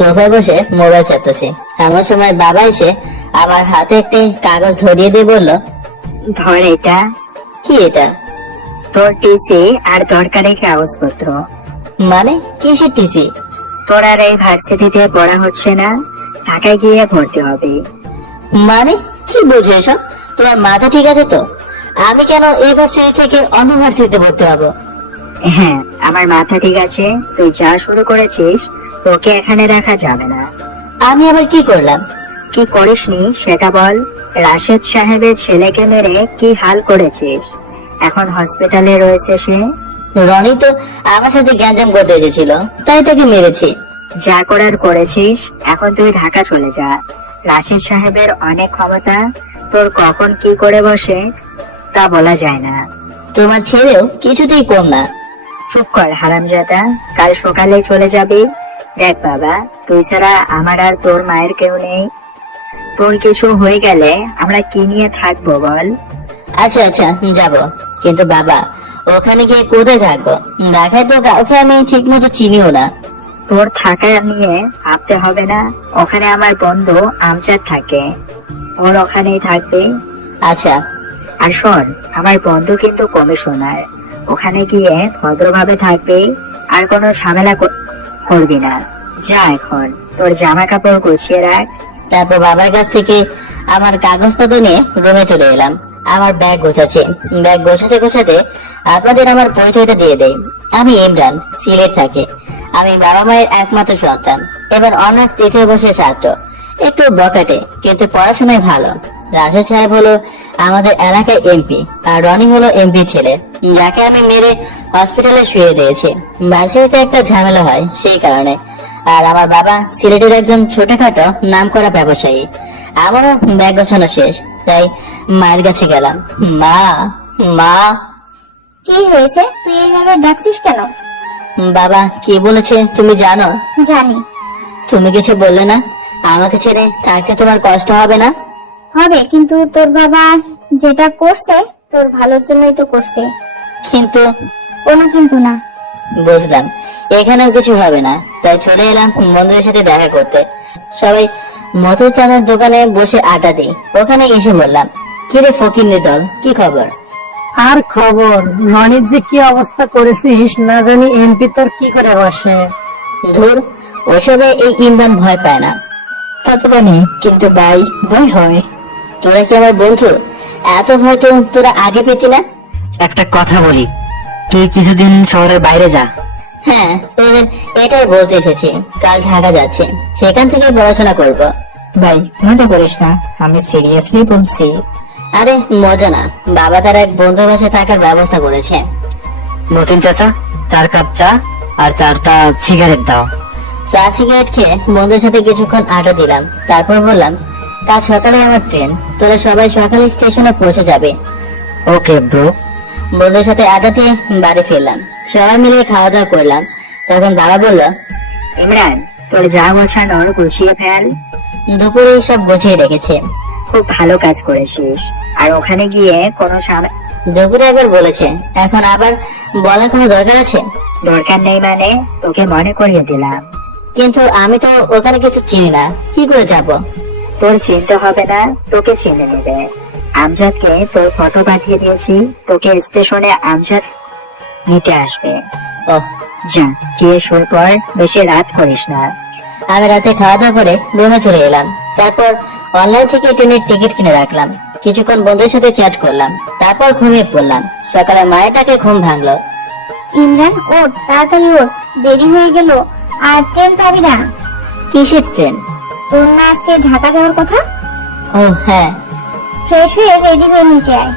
সোফায় বসে মোবাইল চাপতেছি, এমন সময় বাবা এসে আমার হাতে একটি কাগজ ধরিয়ে দিয়ে বলল, ধর এটা, কি এটা? তোর টিসি আর দরকারি কাগজপত্র। মানে কিসের টিসি? তোর আর এই ভার্সিটিতে পড়া হচ্ছে না, ঢাকায় গিয়ে ভর্তি হবে। মানে কি বুঝো এসব? তোমার মাথা ঠিক আছে তো? আমি কেন এই ভার্সিটি থেকে অন্য ভার্সিটিতে ভর্তি হবো? হ্যাঁ, আমার মাথা ঠিক আছে। তুই যা শুরু করেছিস তোকে এখানে রাখা যাবে না। আমি আবার কি করলাম? কি করিসনি সেটা বল। রাশেদ সাহেবের ছেলেকে মেরে কি হাল করেছিস, এখন হসপিটালে রয়েছে সে। রনি তো আমার সাথে গ্যাঞ্জাম করতে এসেছিল, তাই তাকে মেরেছি। যা করার করেছিস, এখন তুই ঢাকা চলে যা। রাশেদ সাহেবের অনেক ক্ষমতা, তোর কখন কি করে বসে তা বলা যায় না। তোমার ছেলেও কিছুতেই কম না। চুপ কর হারামজাদা, কাল সকালে চলে যাবি। দেখ বাবা, তুই ছাড়া আমার আর তোর মায়ের কেউ নেই। তোর কিছু হয়ে গেলে আমরা কি নিয়ে থাকবো বল। আচ্ছা আচ্ছা যাব, কিন্তু বাবা ওখানে গিয়ে কোথায় থাকবো? ঢাকায় তো কাউকে আমি ঠিক মতো চিনিও না। তোর থাকা নিয়ে ভাবতে হবে না, ওখানে আমার বন্ধু আমজাদ থাকে, ওর ওখানেই থাকবে। আচ্ছা। আর শোন, আমার বন্ধু কিন্তু কমিশনার, ওখানে গিয়ে ভদ্রভাবে থাকবে, আর কোনো ঝামেলা করবি না। যা এখন তোর জামা কাপড় গুছিয়ে রাখ। তারপর বাবার কাছ থেকে আমার কাগজপত্র নিয়ে রুমে চলে এলাম। আমার ব্যাগ গোছাচ্ছি। ব্যাগ গোছাতে গোছাতে আপনাদের আমার পরিচয়টা দিয়ে দেই। আমি ইমরান, সিলেট থাকি। আমি বাবা মায়ের একমাত্র সন্তান, এবার অনার্স তৃতীয় বর্ষের ছাত্র। একটু বকাটে, কিন্তু পড়াশোনায় ভালো। রাশেদ সাহেব হলো আমাদের এলাকায় এমপি, আর রনি হলো এমপি ছেলে, যাকে আমি মেরে হসপিটালে শুয়ে দিয়েছি। ভার্সিটিতে একটা ঝামেলা হয় সেই কারণে। আর আমার বাবা সিলেটের একজন ছোটখাটো নামকরা ব্যবসায়ী। আমারও ব্যাগ গোছানো শেষ, তাই মায়ের কাছে গেলাম। মা, মা। কি হয়েছে? তুই এইভাবে ডাকছিস কেন? বাবা কি বলেছে তুমি জানো? জানি। তুমি কিছু বললে না? আমাকে ছেড়ে থাকতে তোমার কষ্ট হবে না? হবে, কিন্তু তোর বাবা যেটা করছে তোর ভালোর জন্যই তো করছে। কিন্তু কোনো কিন্তু না। বুঝলাম, এখানেও কিছু হবে না, তাই চলে এলাম বন্ধুদের সাথে দেখা করতে। সবাই মধুর চাঁদের দোকানে বসে আড্ডা দিই। ওখানে এসে বললাম, কিরে ফকিন্নির দল, কি খবর? আর খবর, রনির যে কি অবস্থা করেছিস না জানি, এমপি তোর কি করে বসে। ধুর, ওসবে এই ইমরান ভয় পায় না। তা তো জানি, কিন্তু ভাই ভয় হয়। তোরা কি আমার বন্ধু? এত ভয় তো তোরা আগে পেতি না। একটা কথা বলি, তুই কিছুদিন শহরের বাইরে যা। হ্যাঁ, তোদের এটাই বলতে এসেছি। কাল ঢাকা যাচ্ছে, সেখান থেকে পড়াশোনা করব। ভাই মজা করিস না, আমি সিরিয়াসলি বলছি। আরে মজা না, বাবা তার এক বন্ধুর বাসায় থাকার ব্যবস্থা করেছে। নতুন চাচা, 4 কাপ চা আর 4টা সিগারেট দাও। চা সিগারেট খেয়ে বন্ধুর সাথে কিছুক্ষণ আড্ডা দিলাম। তারপর বললাম, কাল সকালে আমার ট্রেন, তোরা সবাই সকালে স্টেশনে পৌঁছে যাবে। Okay bro. বন্ধুর সাথে আড্ডা দিয়ে বাড়ি ফিরলাম। সবাই মিলে খাওয়া দাওয়া করলাম। তখন বাবা বলল, ইমরান, তোর যা গোছানোর গুছিয়ে ফেল। দুপুরে সব গুছিয়ে রেখেছে। খুব ভালো কাজ করেছিস। আর ওখানে গিয়ে কোনো দুপুরে একবার বলেছে, এখন আবার বলার কোনো দরকার আছে? দরকার নেই মানে, তোকে মনে করিয়ে দিলাম। কিন্তু আমি তো ওখানে কিছু চিনি না, কি করে যাব? তোর চিনতে হবে না, তোকে চিনে নেবে। আমজাদকে তোর ফটো পাঠিয়ে দিয়েছি, তোকে স্টেশনে আমজাদ নিতে আসবে। ও, যা গিয়ে শুয়ে পড়, বেশি রাত করিস না। আমি রাতে খাওয়া দাওয়া করে রুমে চলে এলাম। তারপর অনলাইন থেকে ট্রেনের টিকিট কিনে রাখলাম। কিছুক্ষণ বন্ধুদের সাথে চ্যাট করলাম, তারপর ঘুমিয়ে পড়লাম। সকালে মায়ের ডাকে ঘুম ভাঙলো। ইমরান ওঠ, তাড়াতাড়ি ওঠ, দেরি হয়ে গেল, আর ট্রেন পাবি না। কিসের ট্রেন? তোর না আজকে ঢাকা যাওয়ার কথা? ও হ্যাঁ। ফ্রেশ হয়ে রেডি হয়ে নিচে আয়।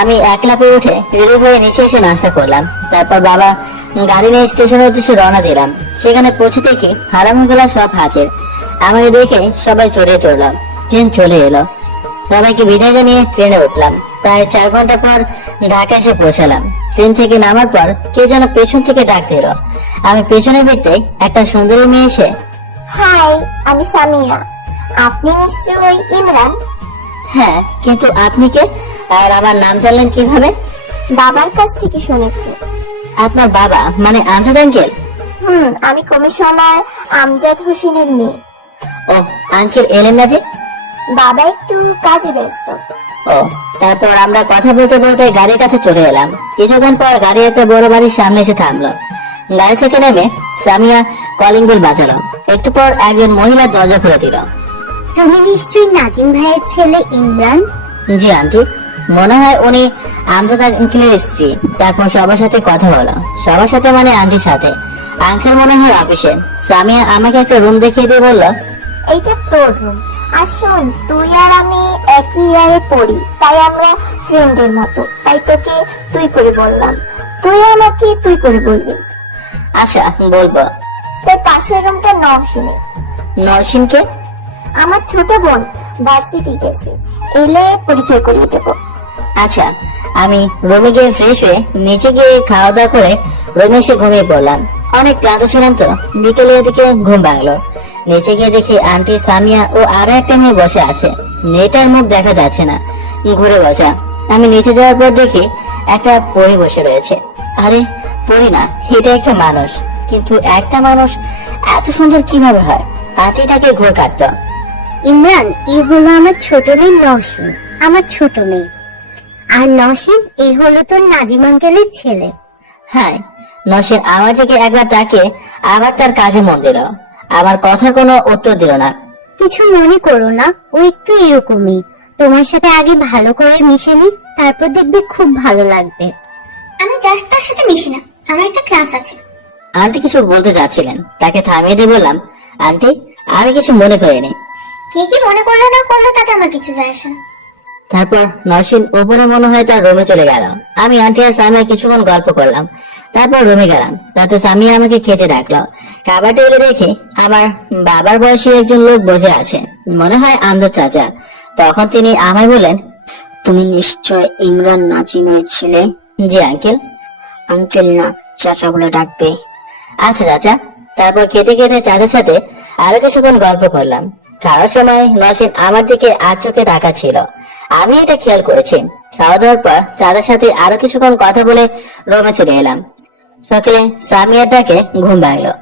আমি একলা পেয়ে উঠে রেডি হয়ে নিচে এসে নাস্তা করলাম। তারপর বাবা গাড়ি নিয়ে স্টেশনের উদ্দেশ্যে রওনা দিলাম। সেখানে পৌঁছে দেখি হারামগুলা সব হাজির। আমাকে দেখে সবাই চড়িয়ে চড়লাম। ট্রেন চলে এলো। সবাইকে বিদায় জানিয়ে ট্রেনে উঠলাম। প্রায় 4 ঘন্টা পর ঢাকা এসে পৌঁছালাম। ট্রেন থেকে নামার পর কে যেন পেছন থেকে ডাকতে এলো। আমি পেছনে ফিরতে একটা সুন্দরী মেয়ে এসে, হাই, আমি সামিয়া। আপনি নিশ্চয়ই ইমরান? হ্যাঁ, কিন্তু আপনি কে আর আমার নাম জানলেন কিভাবে? বাবার কাছ থেকে শুনেছি। আপনার বাবা মানে আমজাদ আঙ্কেল? আমি কমিশনার আমজাদ হোসেনের মেয়ে। ও, আঙ্কেল এলেন না যে? বাবা একটু কাজে ব্যস্ত। ও, তারপর আমরা কথা বলতে বলতে গাড়ির কাছে চলে এলাম। কিছুক্ষণ পর গাড়ি একটা বড় বাড়ির সামনে এসে থামলো। গাড়ি থেকে নেমে সামিয়া কলিং বেল বাজালো। একটু পর একজন মহিলা দরজা খুলে দিল। তুমি নিশ্চয়ই নাজিম ভাইয়ের ছেলে ইমরান? জি আন্টি, মনে হয় উনি আমজাদ আঙ্কেলের স্ত্রী। তারপর সবার সাথে কথা হলো। সবার সাথে মানে আন্টির সাথে। আঙ্কেল মনে হয় অফিসে। সামিয়া আমাকে একটা রুম দেখিয়ে দিয়ে বলল, এইটা তোর রুম। আর শোন, তুই আর আমি একই ইয়ারে পড়ি, তাই আমরা ফ্রেন্ডের মতো, তাই তোকে তুই করে বললাম। তুই আমাকে তুই করে বলবি। আচ্ছা বলবো। তোর পাশের রুমটা নওশিনের। নরসিংকে? আমার ছোট বোন ভার্সিটি গেছে, এলে পরিচয় করিয়ে দেবো। আচ্ছা, আমি রুমে গিয়ে ফ্রেশ হয়ে নিচে গিয়ে খাওয়া দাওয়া করে রুমে এসে ঘুমিয়ে পড়লাম। অনেক ক্লান্ত ছিলাম তো, বিকেলের দিকে ঘুম ভাঙলো। নিচে গিয়ে দেখি আন্টি, সামিয়া ও আরো একটা মেয়ে বসে আছে। মেয়েটার মুখ দেখা যাচ্ছে না, ঘুরে বসা। আমি নিচে যাওয়ার পর দেখি একটা পরী বসে রয়েছে। আরে পরী না, এটা একটা মানুষ। কিন্তু একটা মানুষ এত সুন্দর কিভাবে হয়? আন্টিটাকে ঘুর কাটলো। ইমরান, এই হলো আমার ছোট মেয়ে নওশিন, আমার ছোট মেয়ে। আর নওশিন, এই হলো তোর নাজিম আঙ্কেলের ছেলে। হ্যাঁ, নসীন আমার দিকে একবার তাকিয়ে আবার তার কাজে মন দিল। আমার কথার কোনো উত্তর দিল না। কিছু মনে করো না, ও একটু এরকমই। তোমার সাথে আগে ভালো করে মিশে নি, তারপর দেখবে খুব ভালো লাগবে। আমি জাস্ট তার সাথে মিশি না, আমার একটা ক্লাস আছে। আন্টি কিছু বলতে যাচ্ছিলেন, তাকে থামিয়ে দিয়ে বললাম, আন্টি আমি কিছু মনে করিনি। কে কি মনে করলো না করলো তাতে আমার কিছু যায় আসে না। তারপর নসীন উপরে মনে হয় তার রুমে চলে গেল। আমি আন্টি আর সামিয়া কিছুক্ষণ গল্প করলাম। তারপর রুমে গেলাম। তাতে সামিয়া আমাকে খেতে ডাকলো। খাবার টেবিলে দেখি আমার বাবার বয়সী একজন লোক বসে আছে, মনে হয় আমজাদ চাচা। তখন তিনি আমায় বললেন, তুমি নিশ্চয় ইমরান নাজিমের ছেলে? জি আঙ্কেল। আঙ্কেল না, চাচা বলে ডাকবে। আচ্ছা চাচা। তারপর খেতে খেতে চাচার সাথে আরো কিছুক্ষণ গল্প করলাম। খাওয়ার সময় নসীন আমার দিকে আর চোখে তাকাচ্ছিল, আমি এটা খেয়াল করেছি। খাওয়া দাওয়ার পর চাচার সাথে আরো কিছুক্ষণ কথা বলে রুমে চলে এলাম। সকালে সামিয়ার ডাকে ঘুম ভাঙলো।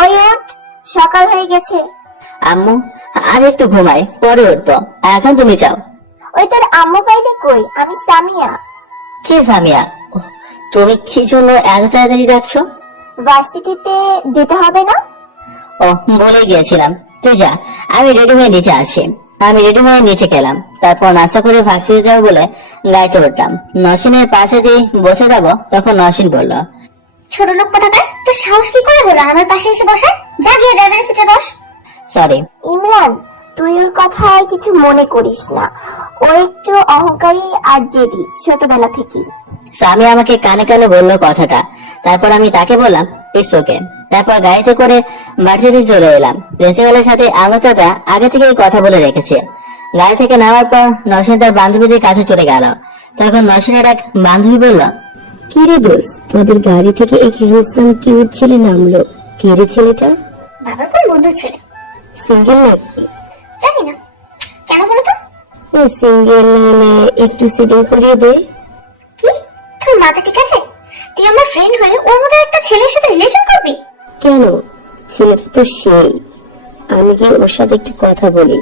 ওই ওঠ, সকাল হয়ে গেছে। আম্মু আর একটু ঘুমাই, পরে উঠবো, এখন তুমি যাও। ওই তোর আম্মু পাইলে কই? আমি সামিয়া। কে সামিয়া? ওহ, তুমি কি জন্য এত তাড়াতাড়ি ডাকছো? ভার্সিটিতে যেতে হবে না? ও, বলে গিয়েছিলাম। তুই যা, আমি রেডি হয়ে নিচে আসি। আমি রেডি হয়ে নিচে গেলাম। তারপর নাস্তা করে ভার্সিটি যাবো বলে গাড়িতে উঠলাম। নসীনের পাশে যে বসে যাব, তখন নসীন বলল, ছোট লোক কোথাকার, তোর সাহস কি করে হলো আমার পাশে এসে বসার? যা গিয়ে ড্রাইভারের সিটে বস। সরি। ইমরান, তুই ওর কথায় কিছু মনে করিস না। ও একটু অহংকারী আর জেদি ছোটবেলা থেকেই। স্বামী আমাকে কানে কানে বললো কথাটা। তারপর আমি তাকে বললাম, ইটস ওকে। তারপর গাড়িতে করে ভার্সিটি চলে এলাম। প্রিন্সিপালের সাথে আমার চাচা আগে থেকেই কথা বলে রেখেছে। গাড়ি থেকে নামার পর নসীন তার বান্ধবীদের কাছে চলে গেল। তখন নসীনের এক বান্ধবী বলল, কি রে দোস্ত, তোদের গাড়ি থেকে এক হ্যান্ডসাম কিউট ছেলে নামলো। কে রে ছেলেটা? বাবার কোন বন্ধু ছেলে? সিঙ্গেল নাকি? জানি না, কেন বলো তো? ও সিঙ্গেল নাহলে একটু সিটিং করিয়ে দে। কি, তোর মাথা ঠিক আছে? তুই আমার ফ্রেন্ড হয়ে ওর মতো একটা ছেলের সাথে রিলেশন করবি? কেন, ছেলেটা তো সেই। আমি কি ওর সাথে একটু কথা বলি?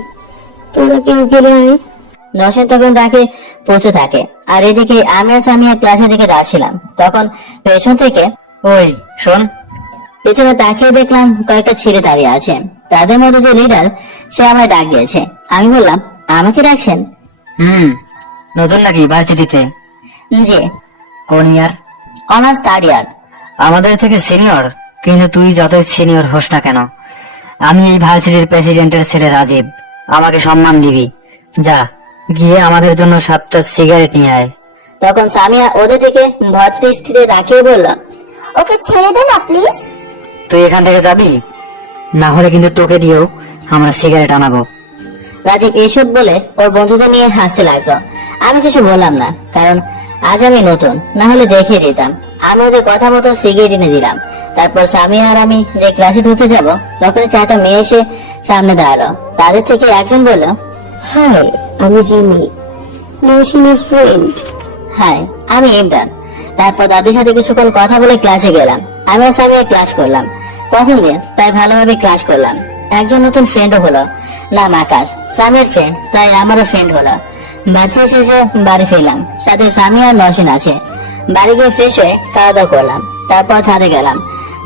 তোরা কেউ গেলে আয়। নসীন তখন তাকে পৌঁছে থাকে। আর এদিকে আমি আর সামিয়া ক্লাসের দিকে যাচ্ছিলাম। তখন পেছন থেকে, ওই শোন, পেছনে তাকিয়ে দেখলাম কয়েকটা ছেলে দাঁড়িয়ে আছে। তাদের মধ্যে যে লিডার, সে আমায় ডাক দিয়েছে। আমি বললাম, আমাকে ডাকছেন? নতুন নাকি ভার্সিটিতে? জি। কোন ইয়ার? Honours third year. আমাদের থেকে সিনিয়র, কিন্তু তুই যতই সিনিয়র হোস না কেন, আমি এই ভার্সিটির প্রেসিডেন্টের ছেলে রাজীব। আমাকে সম্মান দিবি। যা গিয়ে আমাদের জন্য 7টা সিগারেট নিয়ে আয়। তখন সামিয়া ওদের দিকে ভর দৃষ্টিতে তাকিয়ে বলল, ওকে ছেড়ে দে না প্লিজ। তুই এখান থেকে যাবি, না হলে কিন্তু তোকে দিয়েও আমরা সিগারেট আনাবো। রাজীব এসব বলে ওর বন্ধুদের নিয়ে হাসতে লাগলো। আমি কিছু বললাম না, কারণ আজ আমি নতুন, না হলে দেখিয়ে দিতাম। আমি ওদের কথা মতো সিগারেট এনে দিলাম। তারপর সামিয়া আর আমি যে ক্লাসে ঢুকতে যাব, তখন 4টা মেয়ে এসে সামনে দাঁড়ালো। তাদের থেকে একজন বলল, হাই, আমি রিমি, নওশিনের ফ্রেন্ড। হাই, আমি ইমরান। তারপর তাদের সাথে কিছুক্ষণ কথা বলে ক্লাসে গেলাম। আমি আর সামিয়া ক্লাস করলাম। প্রথম দিন তাই ভালোভাবে ক্লাস করলাম। একজন নতুন ফ্রেন্ডও হলো, নাম আকাশ, সামিয়ার ফ্রেন্ড, তাই আমারও ফ্রেন্ড হলো। ভার্সিটি শেষে বাড়ি ফিরলাম, সাথে সামিয়া আর নওশিন আছে। বাড়ি গিয়ে ফ্রেশ হয়ে খাওয়া দাওয়া করলাম, তারপর ছাদে গেলাম।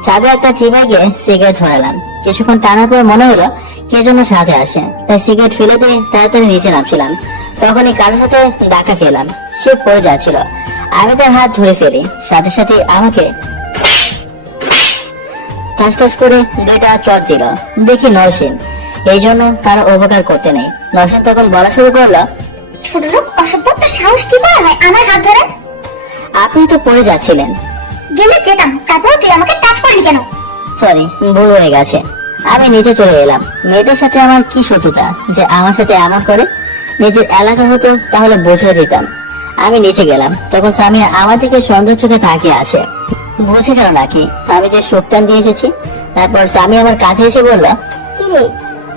ছাদে একটা চিবায় গিয়ে সিগারেট ধরালাম। কিছুক্ষণ টানার পর মনে হলো কে জন্য সাথে আসে, তাই সিগারেট ফেলে দিয়ে তাড়াতাড়ি নিচে নামছিলাম। তখনই কারোর সাথে ধাক্কা খেলাম, সে পড়ে যাচ্ছিল। আমি তার হাত ধরে ফেলি, সাথে সাথে আমাকে ঠাস ঠাস করে দুইটা চট দিল। দেখি নওশিন, এই জন্য কারো উপকার করতে নেই। নওশিন তখন বলা শুরু করলো, ছোট লোক, অসভ্য, তোর সাহস কি করে হয় আমার হাত ধরে? আপনি তো পড়ে যাচ্ছিলেন। গেলে যেতাম, তারপর তুই আমাকে টাচ করলি কেন? সরি, ভুল হয়ে গেছে। আমি নিচে চলে এলাম। মেয়েদের সাথে আমার কি শত্রুতা যে আমার সাথে এমন করে? নিজের এলাকা হতো তাহলে বুঝিয়ে দিতাম। আমি নিচে গেলাম, তখন সামিয়া আমার দিকে সন্দেহ চোখে তাকিয়ে আছে। বুঝে গেল নাকি আমি যে শোক টান দিয়ে এসেছি? তারপর সামিয়া আমার কাছে এসে বলল, কি রে,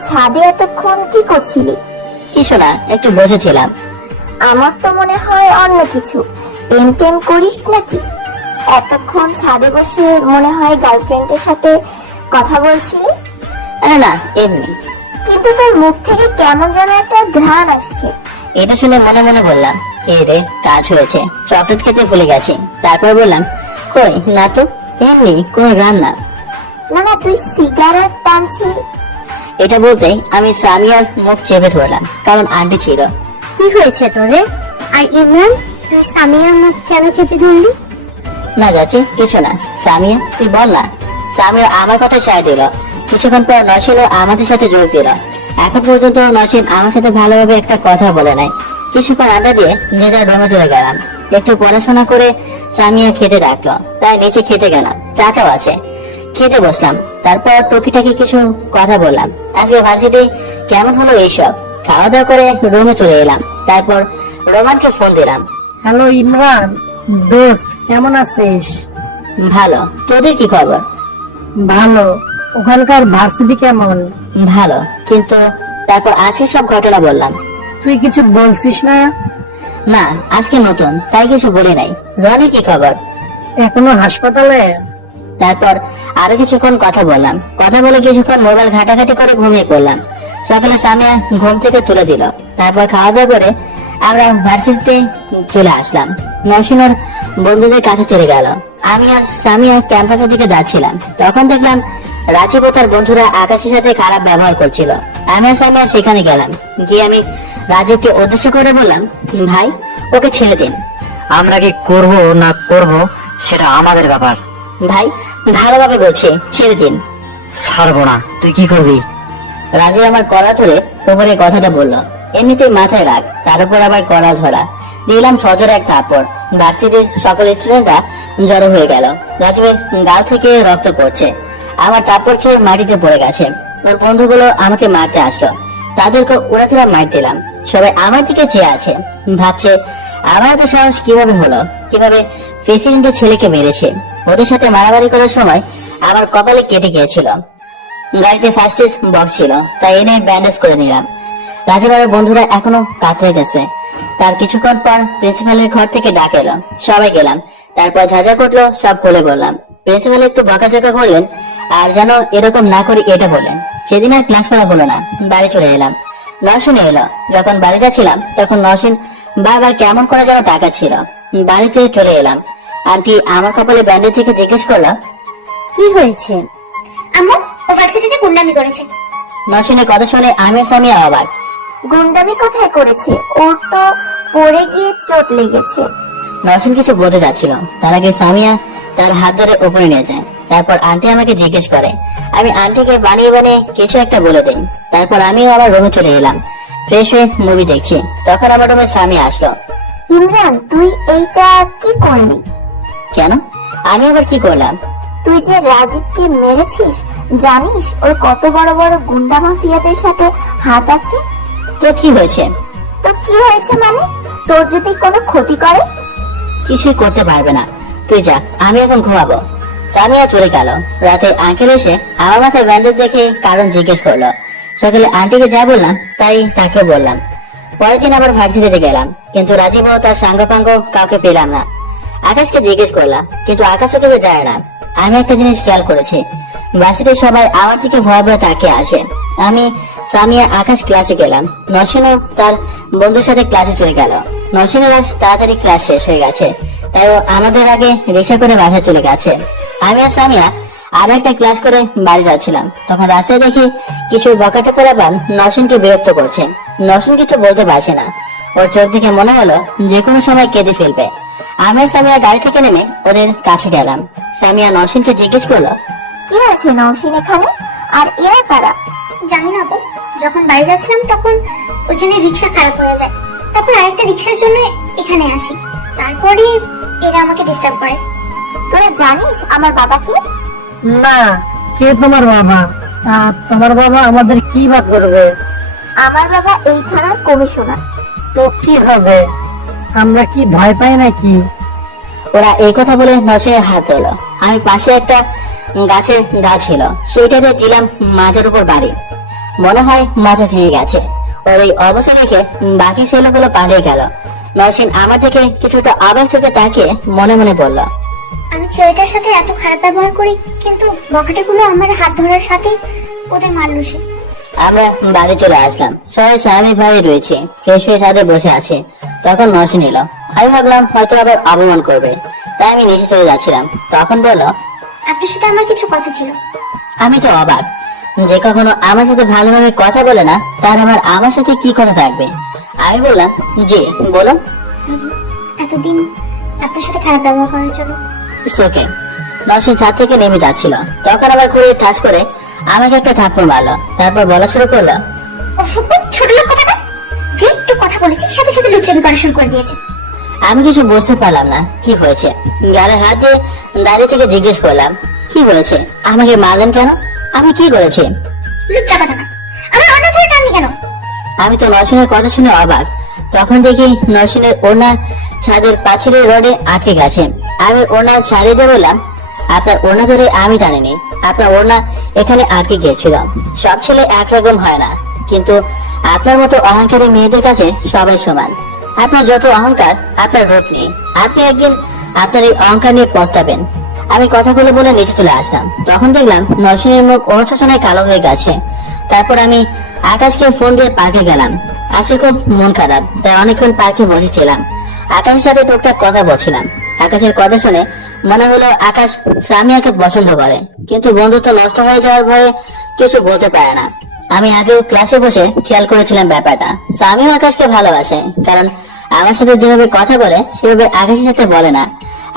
ছাদে এতক্ষণ কি করছিলি? কিছু না, একটু বসেছিলাম। আমার তো মনে হয় অন্য কিছু। টেম টেম করিস নাকি? এতক্ষণ ছাদে বসে মনে হয় গার্লফ্রেন্ডের সাথে কথা বলছিলি। আরে না, এমনি। কিন্তু তোর মুখ থেকে কেমন যেন একটা ঘ্রাণ আসছে। এটা শুনে মনে মনে বললাম, এই রে, কাজ হয়েছে, চকলেট খেতে ভুলে গেছি। তারপর বললাম, কই না তো, এমনি কোনো গান না। না না, তুই সিগারেট টানছি। এটা বলতেই আমি সামিয়ার মুখ চেপে ধরলাম, কারণ আন্টি ছিল। কি হয়েছে তোরে? আর ইমরান, তুই সামিয়ার মুখ কেন চেপে ধরলি? না যাচ্ছি, কিছু না। সামিয়া, তুই বল না। সামিয়া আমার কথা চাই দিল। কিছুক্ষণ পর নসিনও আমাদের সাথে যোগ দিল। এখন পর্যন্ত নসিন আমার সাথে ভালোভাবে একটা কথা বলে নাই। কিছুক্ষণ আড্ডা দিয়ে নিজের রুমে চলে গেলাম। একটু পড়াশোনা করে সামিয়া খেতে ডাকলো, তাই নিচে খেতে গেলাম। চাচাও আছে, খেতে বসলাম। তারপর টুকিটাকি কিছু কথা বললাম, আজকে ভার্সিটি কেমন হলো এইসব। খাওয়া দাওয়া করে রুমে চলে এলাম। তারপর রোমানকে ফোন দিলাম। হ্যালো ইমরান, দোস্ত কেমন আছিস? ভালো, তোদের কি খবর? ভালো। ওখানকার ভার্সিটি কেমন? ভালো, কিন্তু তারপর আজকে সব ঘটনা বললাম। তুই কিছু বলছিস না? না, আজকে নতুন, তাই কিছু বলি নাই। রনি কি খবর? এখনো হাসপাতালে? তারপর আরো কিছুক্ষণ কথা বললাম। কথা বলে কিছুক্ষণ মোবাইল ঘাটাঘাটি করে ঘুমিয়ে পড়লাম। সকালে সামিয়া ঘুম থেকে তুলে দিল। তারপর খাওয়া দাওয়া করে আমরা ভার্সিটিতে চলে আসলাম। নসিনের বন্ধুদের কাছে চলে গেল। আমি আর সামিয়া ক্যাম্পাসের দিকে যাচ্ছিলাম। তখন দেখলাম রাজীব ও তার বন্ধুরা আকাশের সাথে খারাপ ব্যবহার করছিল। আমি আর সামিয়া সেখানে গেলাম। গিয়ে আমি রাজীবকে উদ্দেশ্য করে বললাম, ভাই, ওকে ছেড়ে দিন। আমরা কি করব না করব সেটা আমাদের ব্যাপার। ভাই, ভালোভাবে বলছি, ছেড়ে দিন। ছাড়বো না। তুই কি করবি? রাজীব আমার কলা ধরে উপরে কথাটা বলল। এমনিতেই মাথায় রাখ, তার উপর আবার কলা ধরা। দিলাম সজোরে এক থাপ্পড়। ভার্সিটির সকল স্টুডেন্টরা জড়ো হয়ে গেল। রাজীবের গাল থেকে রক্ত পড়ছে। আমার থাপ্পড় খেয়ে মাটিতে পড়ে গেছে। ওর বন্ধুগুলো আমাকে মারতে আসলো। তাদেরকে উড়াধুরা মার দিলাম। সবাই আমার দিকে চেয়ে আছে, ভাবছে আমার এত সাহস কিভাবে হলো, কিভাবে প্রেসিডেন্টের ছেলেকে মেরেছে। ওদের সাথে মারামারি করার সময় আমার কপালে কেটে গিয়েছিল। গাড়িতে ফার্স্ট এড বক্স ছিল, তাই এনে ব্যান্ডেজ করে নিলাম। রাজীবের বন্ধুরা এখনো কাতরাইতেছে। তার কিছুক্ষণ পর প্রিন্সিপালের ঘর থেকে ডাক এলো। সবাই গেলাম। তারপর ঝাঁঝা করলো, সব খুলে বললাম। প্রিন্সিপাল একটু বকাঝকা করলেন, আর যেন এরকম না করি এটা বললেন। সেদিন আর ক্লাস করা হলো না, বাড়ি চলে এলাম। নওশিন এলো। যখন বাড়ি যাচ্ছিলাম তখন নওশিন বারবার কেমন করে যেন তাকাচ্ছিল। বাড়িতে চলে এলাম। আন্টি আমার কপালে ব্যান্ডেজ থেকে জিজ্ঞেস করলো, কি হয়েছে? আম্মু, ও ভার্সিটিতে গুন্ডামি করেছে। নওশিনের কথা শুনে আমি সামিয়া অবাক। গুন্ডামি কোথায় করেছে? ওর তো পড়ে গিয়ে চোট লেগেছে। নওশিন কিছু বলতে যাচ্ছিল, তার আগে সামিয়া তার হাত ধরে উপরে নিয়ে যায়। তারপর আন্টি আমাকে জিজ্ঞেস করে। আমি আন্টিকে বানিয়ে বানিয়ে কিছু একটা বলে দিই। তারপর আমিও আমার রুমে চলে এলাম। ফ্রেশ হয়ে মুভি দেখছি। তখন আমার রুমে সামিয়া আসলো। ইমরান, তুই এইটা কি করলি? কেন? আমি আবার কি করলাম? তুই যে রাজীবকে মেরেছিস, জানিস ওর কত বড় বড় গুন্ডা মাফিয়াদের সাথে হাত আছে? তো কি হয়েছে? তো কি হয়েছে মানে? তোর যদি কোনো ক্ষতি করে? কিছুই করতে পারবে না। তুই যা, আমি এখন ঘুমাবো। সামিয়া চলে গেল। রাতে আঙ্কেল এসে আমার মাথায় ব্যান্ডেজ দেখে কারণ জিজ্ঞেস করলো। সকালে আন্টিকে যা বললাম তাই তাকে বললাম। পরের দিন আবার ভার্সিটিতে গেলাম, কিন্তু রাজীব ও তার সাঙ্গপাঙ্গ কাউকে পেলাম না। আকাশকে জিজ্ঞেস করলাম, কিন্তু আকাশও কিছু যায় না। আমি একটা জিনিস খেয়াল করেছি, বাসিতে সবাই আমার দিকে ভয় ভয় তাকিয়ে আসে। আমি, সামিয়া, আকাশ ক্লাসে গেলাম, নসীনও তার বন্ধুর সাথে ক্লাসে চলে গেল। নসীনের আজ তাড়াতাড়ি ক্লাস শেষ হয়ে গেছে, তাই ও আমাদের আগে রিক্সা করে বাসায় চলে গেছে। আমি আর সামিয়া আরো একটা ক্লাস করে বাড়ি যাচ্ছিলাম, তখন রাস্তায় দেখি কিছু বকাটে পোলাপান নসীনকে বিরক্ত করছে। নসীন কিছু বলতে পারছে না, ওর চোখ দেখে মনে হলো যে কোনো সময় কেঁদে ফেলবে। আমি আর সামিয়া গাড়ি থেকে নেমে ওদের কাছে গেলাম। সামিয়া নসীনকে জিজ্ঞেস করলো, কি আছে নৌসিন এখানে? আর এরা কারা? জানি না আপু, যখন বাড়ি যাচ্ছিলাম তখন ওইখানে রিক্সা খারাপ হয়ে যায়, তারপর আরেকটা রিক্সার জন্য এখানে আসি, তারপরে এরা আমাকে ডিস্টার্ব করে। তোরা জানিস আমার বাবা কে? না, কে তোমার বাবা? আর তোমার বাবা আমাদের কি বা করবে? আমার বাবা এই থানার কমিশনার। তো কি হবে? আমরা কি ভয় পাই নাকি? ওরা এই কথা বলে নসীনের হাত ধরলো। আমি পাশে একটা গাছের গাছ ছিল, সেইটাতে দিলাম মাজার উপর বাড়ি। মনে হয় মাজা ভেঙে গেছে। ওর এই অবস্থা দেখে বাকি ছেলেগুলো পালিয়ে গেল। নসীন আমার দেখে কিছুটা অবাক চোখে তাকিয়ে মনে মনে বলল, আমি ছেলেটার সাথে এত খারাপ ব্যবহার করি, কিন্তু বখাটেগুলো আমার হাত ধরার সাথে ওদের মারলো সে। আমরা বাড়ি চলে আসলাম। সবাই স্বাভাবিকভাবে রয়েছে, ফ্রেশ হয়ে সাথে বসে আছে। তখন নসীন এলো। আমি ভাবলাম হয়তো আবার অপমান করবে, তাই আমি নিচে চলে যাচ্ছিলাম। তখন বলল, আপনার সাথে আমার কিছু কথা ছিল। আমি তো অবাক, যে কখনো আমার সাথে ভালোভাবে কথা বলে না, তার আবার আমার সাথে কি কথা থাকবে। আমি বললাম, জি বলো। সরি, এতদিন আপনার সাথে খারাপ ব্যবহার করার জন্য। ওকে। নসীন ছাদ থেকে নেমে যাচ্ছিল, তখন আবার ঘুরে ঠাস করে আমাকে একটা থাপ্পড় মারলো। তারপর বলা শুরু করলো, অসভ্য ছোট লোক কথা, যে একটু কথা বলেছি সাথে সাথে লুচ্চামি করা শুরু করে দিয়েছে। আমি কিছু বুঝতে পারলাম না কি হয়েছে। গালে হাত দিয়ে দাঁড়িয়ে থেকে জিজ্ঞেস করলাম, কি হয়েছে? আমাকে মারলেন কেন? আমি কি করেছি? লুচ্চা কথা, আমার অন্য ধরে টাননি কেন? আমি তো নসীনের কথা শুনে অবাক। তখন দেখি নসীনের ওড়না ছাদের পাঁচিলের রডে আটকে গেছে। আমি ওড়না ছাড়িয়ে দিয়ে বললাম, আপনার ওড়না ধরে আমি টানিনি, আপনার ওড়না এখানে আটকে গিয়েছিল। সব ছেলে একরকম হয় না, কিন্তু আপনার মতো অহংকারী মেয়েদের কাছে সবাই সমান। আপনার যত অহংকার, আপনার রূপ নেই। আপনি একদিন আপনার এই অহংকার নিয়ে পস্তাবেন। আমি কথাগুলো বলে নিচে চলে আসলাম। তখন দেখলাম নসীনের মুখ অনুশোচনায় কালো হয়ে গেছে। তারপর আমি আকাশকে ফোন দিয়ে পার্কে গেলাম। আজকে খুব মন খারাপ, তাই অনেকক্ষণ পার্কে বসেছিলাম। আকাশের সাথে টুকটাক কথা বলছিলাম। আকাশের কথা শুনে মনে হলো আকাশ সামিয়াকে পছন্দ করে, কিন্তু বন্ধুত্ব নষ্ট হয়ে যাওয়ার ভয়ে কিছু বলতে পারে না। আমি আগেও ক্লাসে বসে খেয়াল করেছিলাম ব্যাপারটা। সামিও আকাশকে ভালোবাসে, কারণ আমার সাথে যেভাবে কথা বলে সেভাবে আকাশের সাথে বলে না।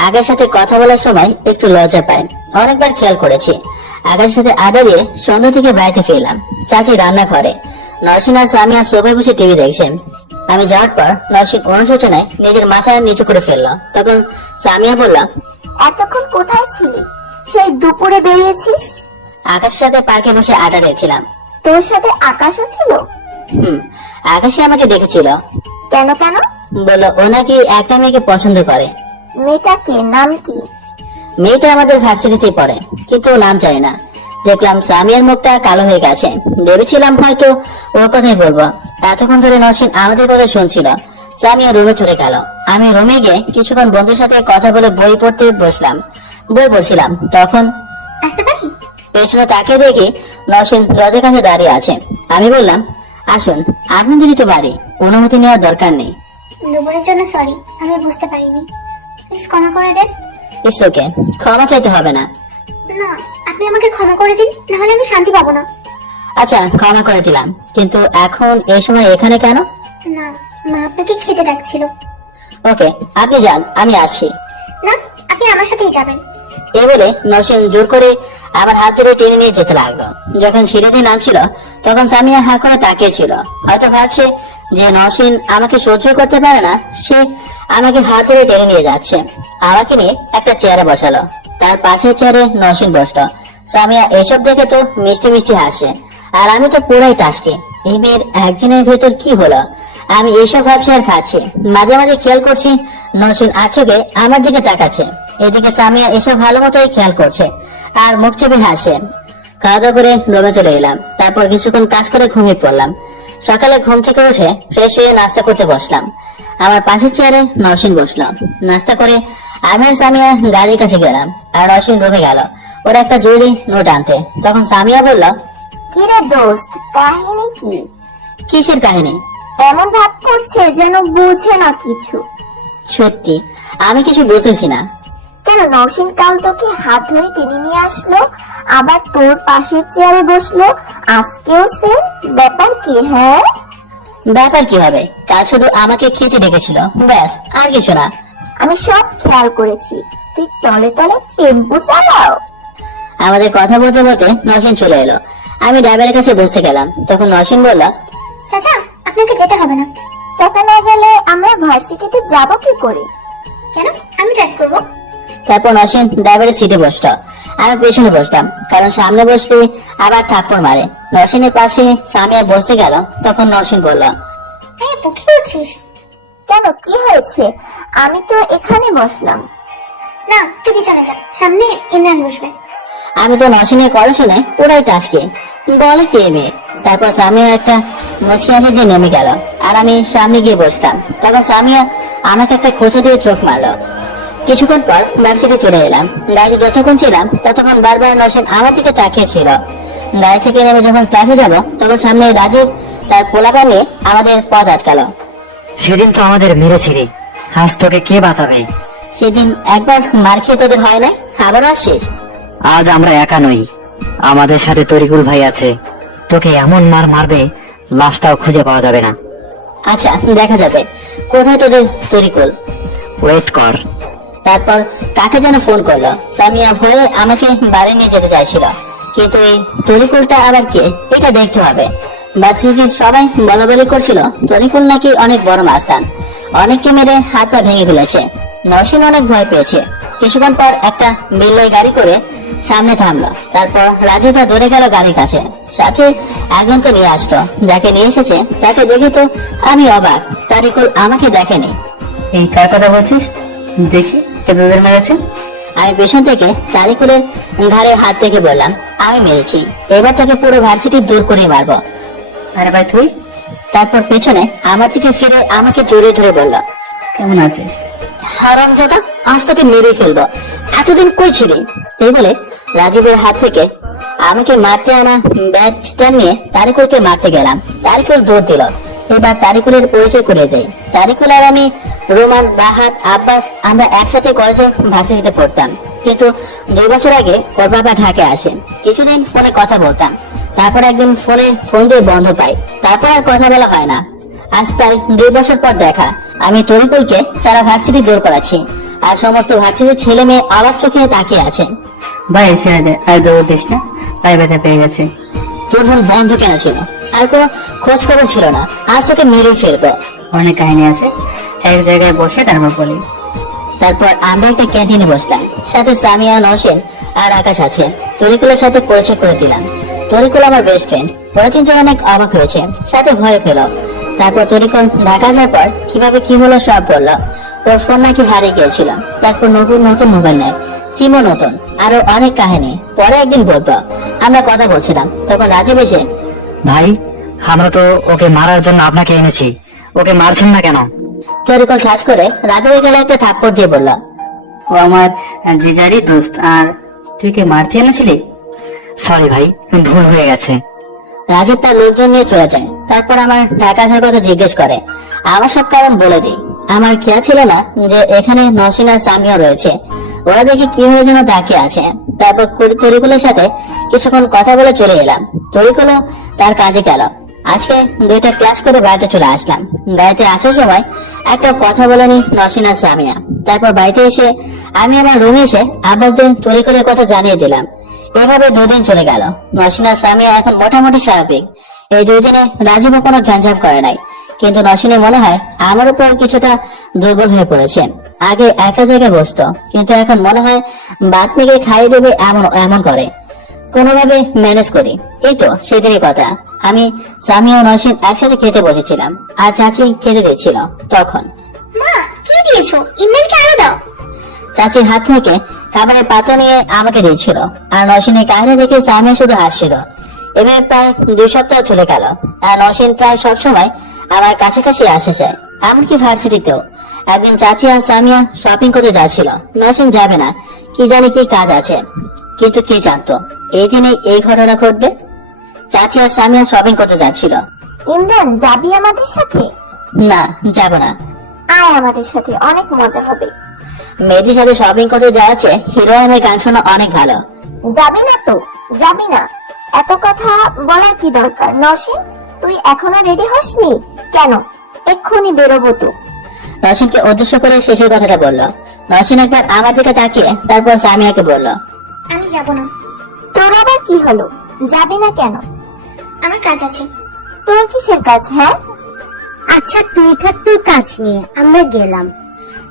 আকাশের সাথে কথা বলার সময় একটু লজ্জা পায়। অনেকবার খেয়াল করেছি। আকাশের সাথে আড্ডা দিয়ে সন্ধ্যা থেকে বাড়িতে ফিরলাম। চাচি রান্না করে, নসীন আর সামিয়া সোফায় বসে টিভি দেখছেন। আমি যাওয়ার পর নসীন অনুশোচনায় নিজের মাথা নিচু করে ফেললো। তখন সামিয়া বলল, এতক্ষণ কোথায় ছিলি? সেই দুপুরে বেরিয়েছিস? আকাশের সাথে পার্কে বসে আড্ডা দিয়েছিলাম। তোর সাথে আকাশও ছিল? আকাশে আমাকে দেখেছিল। কেন কেন? বললো ও নাকি একটা মেয়েকে পছন্দ করে। মেয়েটা কে? নাম কি? মেয়েটা আমাদের ভার্সিটিতেই পড়ে, কিন্তু ও নাম জানি না। দেখলাম সামিয়ার মুখটা কালো হয়ে গেছে। ভেবেছিলাম হয়তো ওর কথাই বলবো। এতক্ষণ ধরে নসীন আমাদের কথা শুনছিল। সামিয়া রুমে চলে গেল। আমি রুমে গিয়ে কিছুক্ষণ বন্ধুর সাথে কথা বলে বই পড়তে বসলাম। বই পড়ছিলাম, তখন আসতে পারি? পেছনে তাকিয়ে দেখি নসীন দরজার কাছে দাঁড়িয়ে আছে। আমি বললাম, আসুন, আপনাদেরই তো বাড়ি, অনুমতি নেওয়ার দরকার নেই। দুপুরের জন্য সরি, আমি বুঝতে পারিনি, প্লিজ ক্ষমা করে দেন। ইটস ওকে, ক্ষমা চাইতে হবে না। না, আপনি আমাকে ক্ষমা করে দিন, নাহলে আমি শান্তি পাবো না। আচ্ছা, ক্ষমা করে দিলাম, কিন্তু এখন এই সময় এখানে কেন? না, মা আপনাকে খেতে ডাকছিল। ওকে, আপনি যান, আমি আসছি। না, আপনি আমার সাথেই যাবেন। এই বলে নসীন জোর করে আমার হাত ধরে টেনে নিয়ে যেতে লাগলো। যখন সিঁড়ি দিয়ে নামছিল তখন সামিয়া হা করে তাকিয়েছিল। হয়তো ভাবছে যে নসীন আমাকে সহ্য করতে পারে না, সে আমাকে হাত ধরে টেনে নিয়ে যাচ্ছে। আমাকে নিয়ে একটা চেয়ারে বসালো। তার পাশের চেয়ারে নসীন বসলো। সামিয়া এসব দেখে তো মিষ্টি মিষ্টি হাসে, আর আমি তো পুরাই টাসকে। এই মেয়ের একদিনের ভেতর কি হলো? আমি এইসব ভাবছি আর খাচ্ছি। মাঝে মাঝে খেয়াল করছি নসীন আচোকে আমার দিকে তাকাচ্ছে। এদিকে সামিয়া এসব ভালো মতোই খেয়াল করছে আর মুখ চেপে হাসে। খাওয়া দাওয়া করে রুমে চলে এলাম। তারপর কিছুক্ষণ কাজ করে ঘুমিয়ে পড়লাম। সকালে ঘুম থেকে উঠে ফ্রেশ হয়ে নাস্তা করতে বসলাম। আমার পাশের চেয়ারে নসীন বসলো। নাস্তা করে আমি আর সামিয়া গাড়ির কাছে গেলাম আর নসীন রুমে গেল ওর একটা জরুরি নোট আনতে। তখন সামিয়া বলল, কিরে দোস্ত, কাহিনী কি? কিসের কাহিনী? এমন ভাব করছে যেন বুঝে না কিছু। সত্যি আমি কিছু বুঝতেছি না। কেন নওশিন কাল তোকে হাত ধরে টেনে নিয়ে আসলো, আবার তোর পাশের চেয়ারে বসলো, আজকেও সেম ব্যাপার কি? হ্যাঁ, ব্যাপার কি হবে? কাল শুধু আমাকে খেতে ডেকেছিল, ব্যাস, আর কিছু না। আমি সব খেয়াল করেছি। তুই তলে তলে টেম্পু চালাও। আমাদের কথা বলতে বলতে নসীন চলে এলো। আমি ড্রাইভারের কাছে বসতে গেলাম। তখন নসীন বলল, চাচা আপনাকে যেতে হবে না। চাচা না গেলে আমরা ভার্সিটিতে যাব কি করে? কেন? আমি ড্রাইভ করবো। তারপর নসীন ড্রাইভারের সিটে বসলো, আমি পেছনে বসলাম, কারণ সামনে বসলে আবার থাপ্পড় মারে। নসীনের পাশে সামিয়া বসতে গেল। তখন নসীন বলল, এই আপু কি করছিস? কেন, কি হয়েছে? আমি তো এখানে বসলাম। না তুই পিছনে যা, সামনে ইমরান বসবে। আমি তো নসীনের কথা শুনে পুরাই টাসকে বলে কে মেয়ে। তারপর সামিয়া একটা মুচকি হাসি দিয়ে নেমে গেল আর আমি সামনে গিয়ে বসলাম। তখন সামিয়া আমাকে একটা খোঁচা দিয়ে চোখ মারলো। কিছুক্ষণ পর ভার্সিটি চলে এলাম। গাড়িতে যতক্ষণ ছিলাম ততক্ষণ বারবার নসীন আমার দিকে তাকিয়ে ছিল। গাড়ি থেকে নেমে যখন ক্লাসে যাব তখন সামনে রাজীব তার পোলাপা নিয়ে আমাদের পথ আটকালো। সেদিন তো আমাদের মেরেছিলি, আজ তোকে কে বাঁচাবে? সেদিন একবার মার খেয়ে তোদের হয় না, আবারও আসছিস? আজ আমরা একা নই, আমাদের সাথে তরিকুল ভাই আছে। তোকে এমন মার মারবে লাশটাও খুঁজে পাওয়া যাবে না। আচ্ছা, দেখা যাবে। কোথায় তোদের তরিকুল? ওয়েট কর। তারপর কাকে যেন ফোন করলো। সামিয়া ভয়ে আমাকে বাড়ি নিয়ে যেতে চাইছিল, কিন্তু এই তরিকুলটা আবার কে এটা দেখতে হবে। বাচ্চাকে সবাই বলাবলি করছিল তরিকুল নাকি অনেক বড় মাস্তান, অনেককে মেরে হাত পা ভেঙে ফেলেছে। নসীন অনেক ভয় পেয়েছে। কিছুক্ষণ পর একটা বিল্লয় গাড়ি করে সামনে থামলো। তারপর রাজীবরা দৌড়ে গেল গাড়ির কাছে, সাথে একজনকে নিয়ে আসলো। যাকে নিয়ে এসেছে তাকে দেখে তো আমি অবাক, তরিকুল আমাকে দেখেনি। এই কার কথা বলছিস? দেখি কে তোদের মেরেছে। আমি পেছন থেকে তারিকুলের ধারে হাত থেকে বললাম, আমি মেরেছি, এবার তাকে পুরো ভার্সিটি দূর করে মারবো। আরে ভাই তুই তারপর পেছনে আমার থেকে ফিরে আমাকে জড়িয়ে ধরে বলল, কেমন আছিস? হারামজাদা, আজ তোকে মেরে ফেলবো, এতদিন কই ছিলি? এই বলে রাজীবের হাত থেকে আমাকে মারতে আনা ব্যাট স্ট্যান্ড নিয়ে তারিকুলকে মারতে গেলাম। তারিকুল দৌড় দিল। এবার তারিকুলের পরিচয় করে দেয়। তারিকুল আর আমি, রোমান, বাহাত, আব্বাস, আমরা একসাথে কলেজে ভার্সিটিতে পড়তাম। কিন্তু 2 বছর আগে ওর বাবা ঢাকায় আসেন। কিছুদিন ফোনে কথা বলতাম, তারপর একদিন ফোন দিয়ে বন্ধ পাই, তারপর আর কথা বলা হয় না। আজ প্রায় 2 বছর পর দেখা। আমি তরিকুলকে সারা ভার্সিটি দূর করাচ্ছি, আর সমস্ত ভার্সিটির ছেলে মেয়ে অবাক চোখে তাকিয়ে আছে। ভাই ছেড়ে দে, আর দৌড় দিস না, পায়ে ব্যথা পেয়ে গেছে। তোর ফোন বন্ধ কেন ছিল? আর কোনো খোঁজ খবর ছিল না। আজ তোকে মেরে ফেলবো। অনেক কাহিনী আছে, এক জায়গায় বসে তারপর বলি। তারপর আমরা একটা ক্যান্টিনে বসলাম, সাথে সামিয়া, নওশিন আর আকাশ আছে। তরিকুলের সাথে পরিচয় করে দিলাম। তরিকুল আমার বেস্ট ফ্রেন্ড। ওরা 3 জন অনেক অবাক হয়েছে, সাথে ভয় পেল। তারপর তরিকুল ঢাকা আসার পর কিভাবে কি হলো সব বললো। ওর ফোন নাকি হারিয়ে গিয়েছিল, তারপর নতুন মোবাইল নেয়, সিমও নতুন, আরো অনেক কাহিনী পরে একদিন বলবো। আমরা কথা বলছিলাম, তখন রাজীব এসে, ভাই, আমরা তো ওকে মারার জন্য আপনাকে এনেছি, ওকে মারছেন না কেন? তরিকুল ঠাস করে রাজীবের গেলে একটা থাপ্পড় দিয়ে বলল, ও আমার জিজারি দোস্ত, আর তুই কে মারতে এনেছিলি? সরি ভাই, ভুল হয়ে গেছে। রাজীব তার লোকজন নিয়ে চলে যায়। তারপর আমার ঢাকা আসার কথা জিজ্ঞেস করে। আমার সব কারণ বলে দিই। আমার খেয়াল ছিল না যে এখানে নওশিন আর সামিয়া রয়েছে। ওরা দেখে কি হয়ে যেন তাকিয়ে আছে। তারপর তরিকুলের সাথে কিছুক্ষণ কথা বলে চলে এলাম। তরিকুলও তার কাজে গেল। আজকে 2টা ক্লাস করে বাড়িতে চলে আসলাম। বাড়িতে আসার সময় একটা কথা বলেনি নওশিন আর সামিয়া। তারপর বাড়িতে এসে আমি আমার রুমে এসে আব্বাসদের তরিকুলের কথা জানিয়ে দিলাম। এভাবে 2 দিন চলে গেল। নওশিন আর সামিয়া এখন মোটামুটি স্বাভাবিক। এই 2 দিনে রাজীবও কোনো ঝঞ্ঝাপ করে নাই, কিন্তু নওশিনের মনে হয় আমার উপর কিছুটা দুর্বল হয়ে পড়েছে। আগে একটা জায়গায় বসতো, কিন্তু এখন মনে হয় ভাত মেঘে খাইয়ে দেবে এমন করে। কোনোভাবে ম্যানেজ করি। এই তো সেদিনই কথা, আমি, সামিয়া ও নওশিন একসাথে খেতে বসেছিলাম, আর চাচি খেতে দিচ্ছিল। তখন মা কি দিয়েছো? ইমরানকে আরো দাও। চাচির হাত থেকে খাবারের পাত্র নিয়ে আমাকে দিচ্ছিল, আর নওশিনের কাহিনী দেখে সামিয়া শুধু হাসছিল। এভাবে প্রায় 2 সপ্তাহ চলে গেল, আর নওশিন প্রায় সবসময় আমার কাছাকাছি আসে যায়, এমনকি ভার্সিটিতেও। একদিন চাচি আর সামিয়া শপিং করতে যাচ্ছিল। নসীন যাবে না, কি জানি কি কাজ আছে, কিন্তু কে জানতো এই দিনে এই ঘটনা ঘটবে। চাচি আর সামিয়া শপিং করতে যাচ্ছিল। ইমরান, যাবি আমাদের সাথে? না, যাব না। আয় আমাদের সাথে, অনেক মজা হবে। মেয়েদের সাথে শপিং করতে যাওয়াচ্ছে হিরো আলমের গান শোনা অনেক ভালো। যাবি না তো? যাবি না? এত কথা বলার কি দরকার? নসীন, তুই এখনো রেডি হসনি কেন? এক্ষুনি বেরোবো তো। নসীনকে উদ্দেশ্য করে শেষের কথাটা বললো। নসীন একবার আমার দিকে তাকিয়ে তারপর সামিয়াকে বলল, আমি যাব না। তোর আবার কি হলো? যাবি না কেন? আমার কাজ আছে। তোর কিসের কাজ? হ্যাঁ, আচ্ছা তুই থাক তোর কাজ নিয়ে, আমরা গেলাম।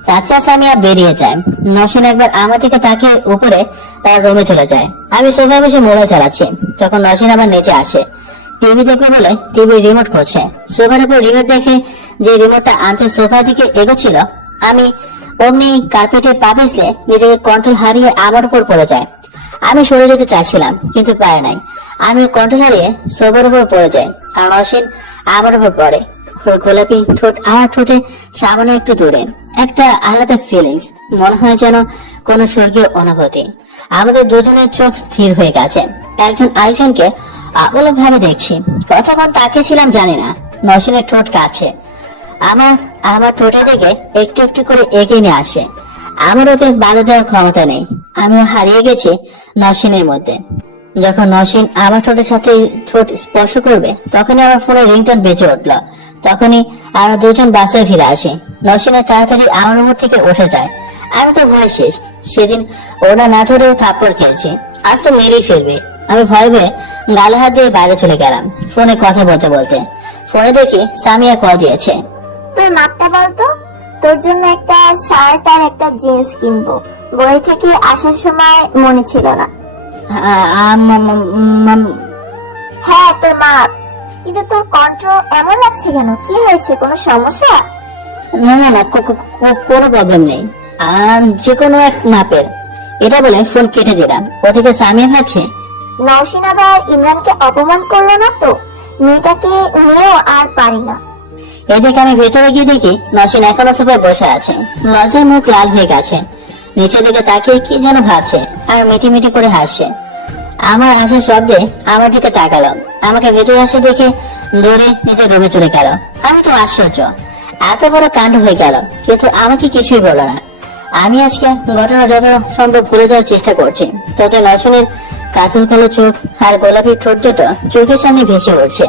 চাচা সামিয়া বেরিয়ে যায়। নসীন একবার আমার দিকে তাকিয়ে উপরে তার রুমে চলে যায়। আমি সোফায় বসে মোবাইল চালাচ্ছি, তখন নসীন আবার নিচে আসে। টিভি দেখবে বলে টিভির রিমোট খুঁজছে। সোফার উপর রিমোট দেখে যে রিমোটটা আনতে সোফার দিকে এগোচ্ছিল, আমি অমনি কার্পেটে পা পিছলে নিজেকে কন্ট্রোল হারিয়ে আমার উপর পড়ে যায়। আমি সরে যেতে চাইছিলাম, কিন্তু পারে নাই। আমি কন্ট্রোল হারিয়ে সোফার উপর পড়ে যাই, আর নসীন আমার উপর পড়ে। ওর গোলাপি ঠোঁট আমার ঠোঁটে সামান্য একটু দূরে। একটা আলাদা ফিলিংস, মনে হয় যেন কোন স্বর্গীয় অনুভূতি। আমাদের দুজনের চোখ স্থির হয়ে গেছে, একজন আরেকজনকে অবলক ভাবে দেখছি। কতক্ষণ তাকিয়েছিলাম জানি না। নসীনের ঠোঁট কাছে আমার আমার ঠোঁটে থেকে একটু একটু করে এগিয়ে নিয়ে আসে। আমার ওকে বাধা দেওয়ার ক্ষমতা নেই। আমিও হারিয়ে গেছি নসীনের মধ্যে। যখন নসীন আমার ঠোঁটের সাথে ঠোঁট স্পর্শ করবে, তখনই আমার ফোনে রিংটোন বেজে উঠলো। তখনই আমরা দুজন বাসায় ফিরে আসি। নসীনের তাড়াতাড়ি আমার উপর থেকে উঠে যায়। আমি তো ভয় শেষ। সেদিন ওরা না ধরেও থাপ্পড় খেয়েছি, আজ তো মেরেই ফেলবে। আমি ভয় পেয়ে গালে হাত দিয়ে বাইরে চলে গেলাম ফোনে কথা বলতে বলতে। ফোনে দেখি সামিয়া কল দিয়েছে। তোর মাপটা বলতো। তোর জন্য একটা শার্ট আর একটা জিন্স কিনবো, বই থেকে আসার সময় মনে ছিল না। হ্যাঁ, তোর মাপ। কিন্তু তোর কণ্ঠ এমন লাগছে কেন? কি হয়েছে? কোনো সমস্যা? না না না, কোনো প্রবলেম নেই, যে কোনো এক মাপের। এটা বলে ফোন কেটে দিলাম। ওদিকে সামিয়া ভাবছে, নওশিন আবার ইমরানকে অপমান করলো না তো? মেয়েটাকে নিয়েও আর পারি না। এদিকে আমি ভেতরে গিয়ে দেখি নসীন এখনো সোফায় বসে আছে। লজ্জায় মুখ লাল হয়ে গেছে। নিচের দিকে তাকিয়ে কি যেন ভাবছে আর মিটি মিটি করে হাসছে। আমার হাসির শব্দে আমার দিকে তাকালো। আমাকে ভেতরে আসে দেখে দৌড়ে নিজের রুমে চলে গেল। আমি তো আশ্চর্য, এত বড় কাণ্ড হয়ে গেল, কিন্তু আমাকে কিছুই বললো না। আমি আজকে ঘটনা যত সম্ভব ভুলে যাওয়ার চেষ্টা করছি, তত নসীনের কাজল কালো চোখ আর গোলাপি ঠোঁট দুটো চোখের সামনে ভেসে উঠছে।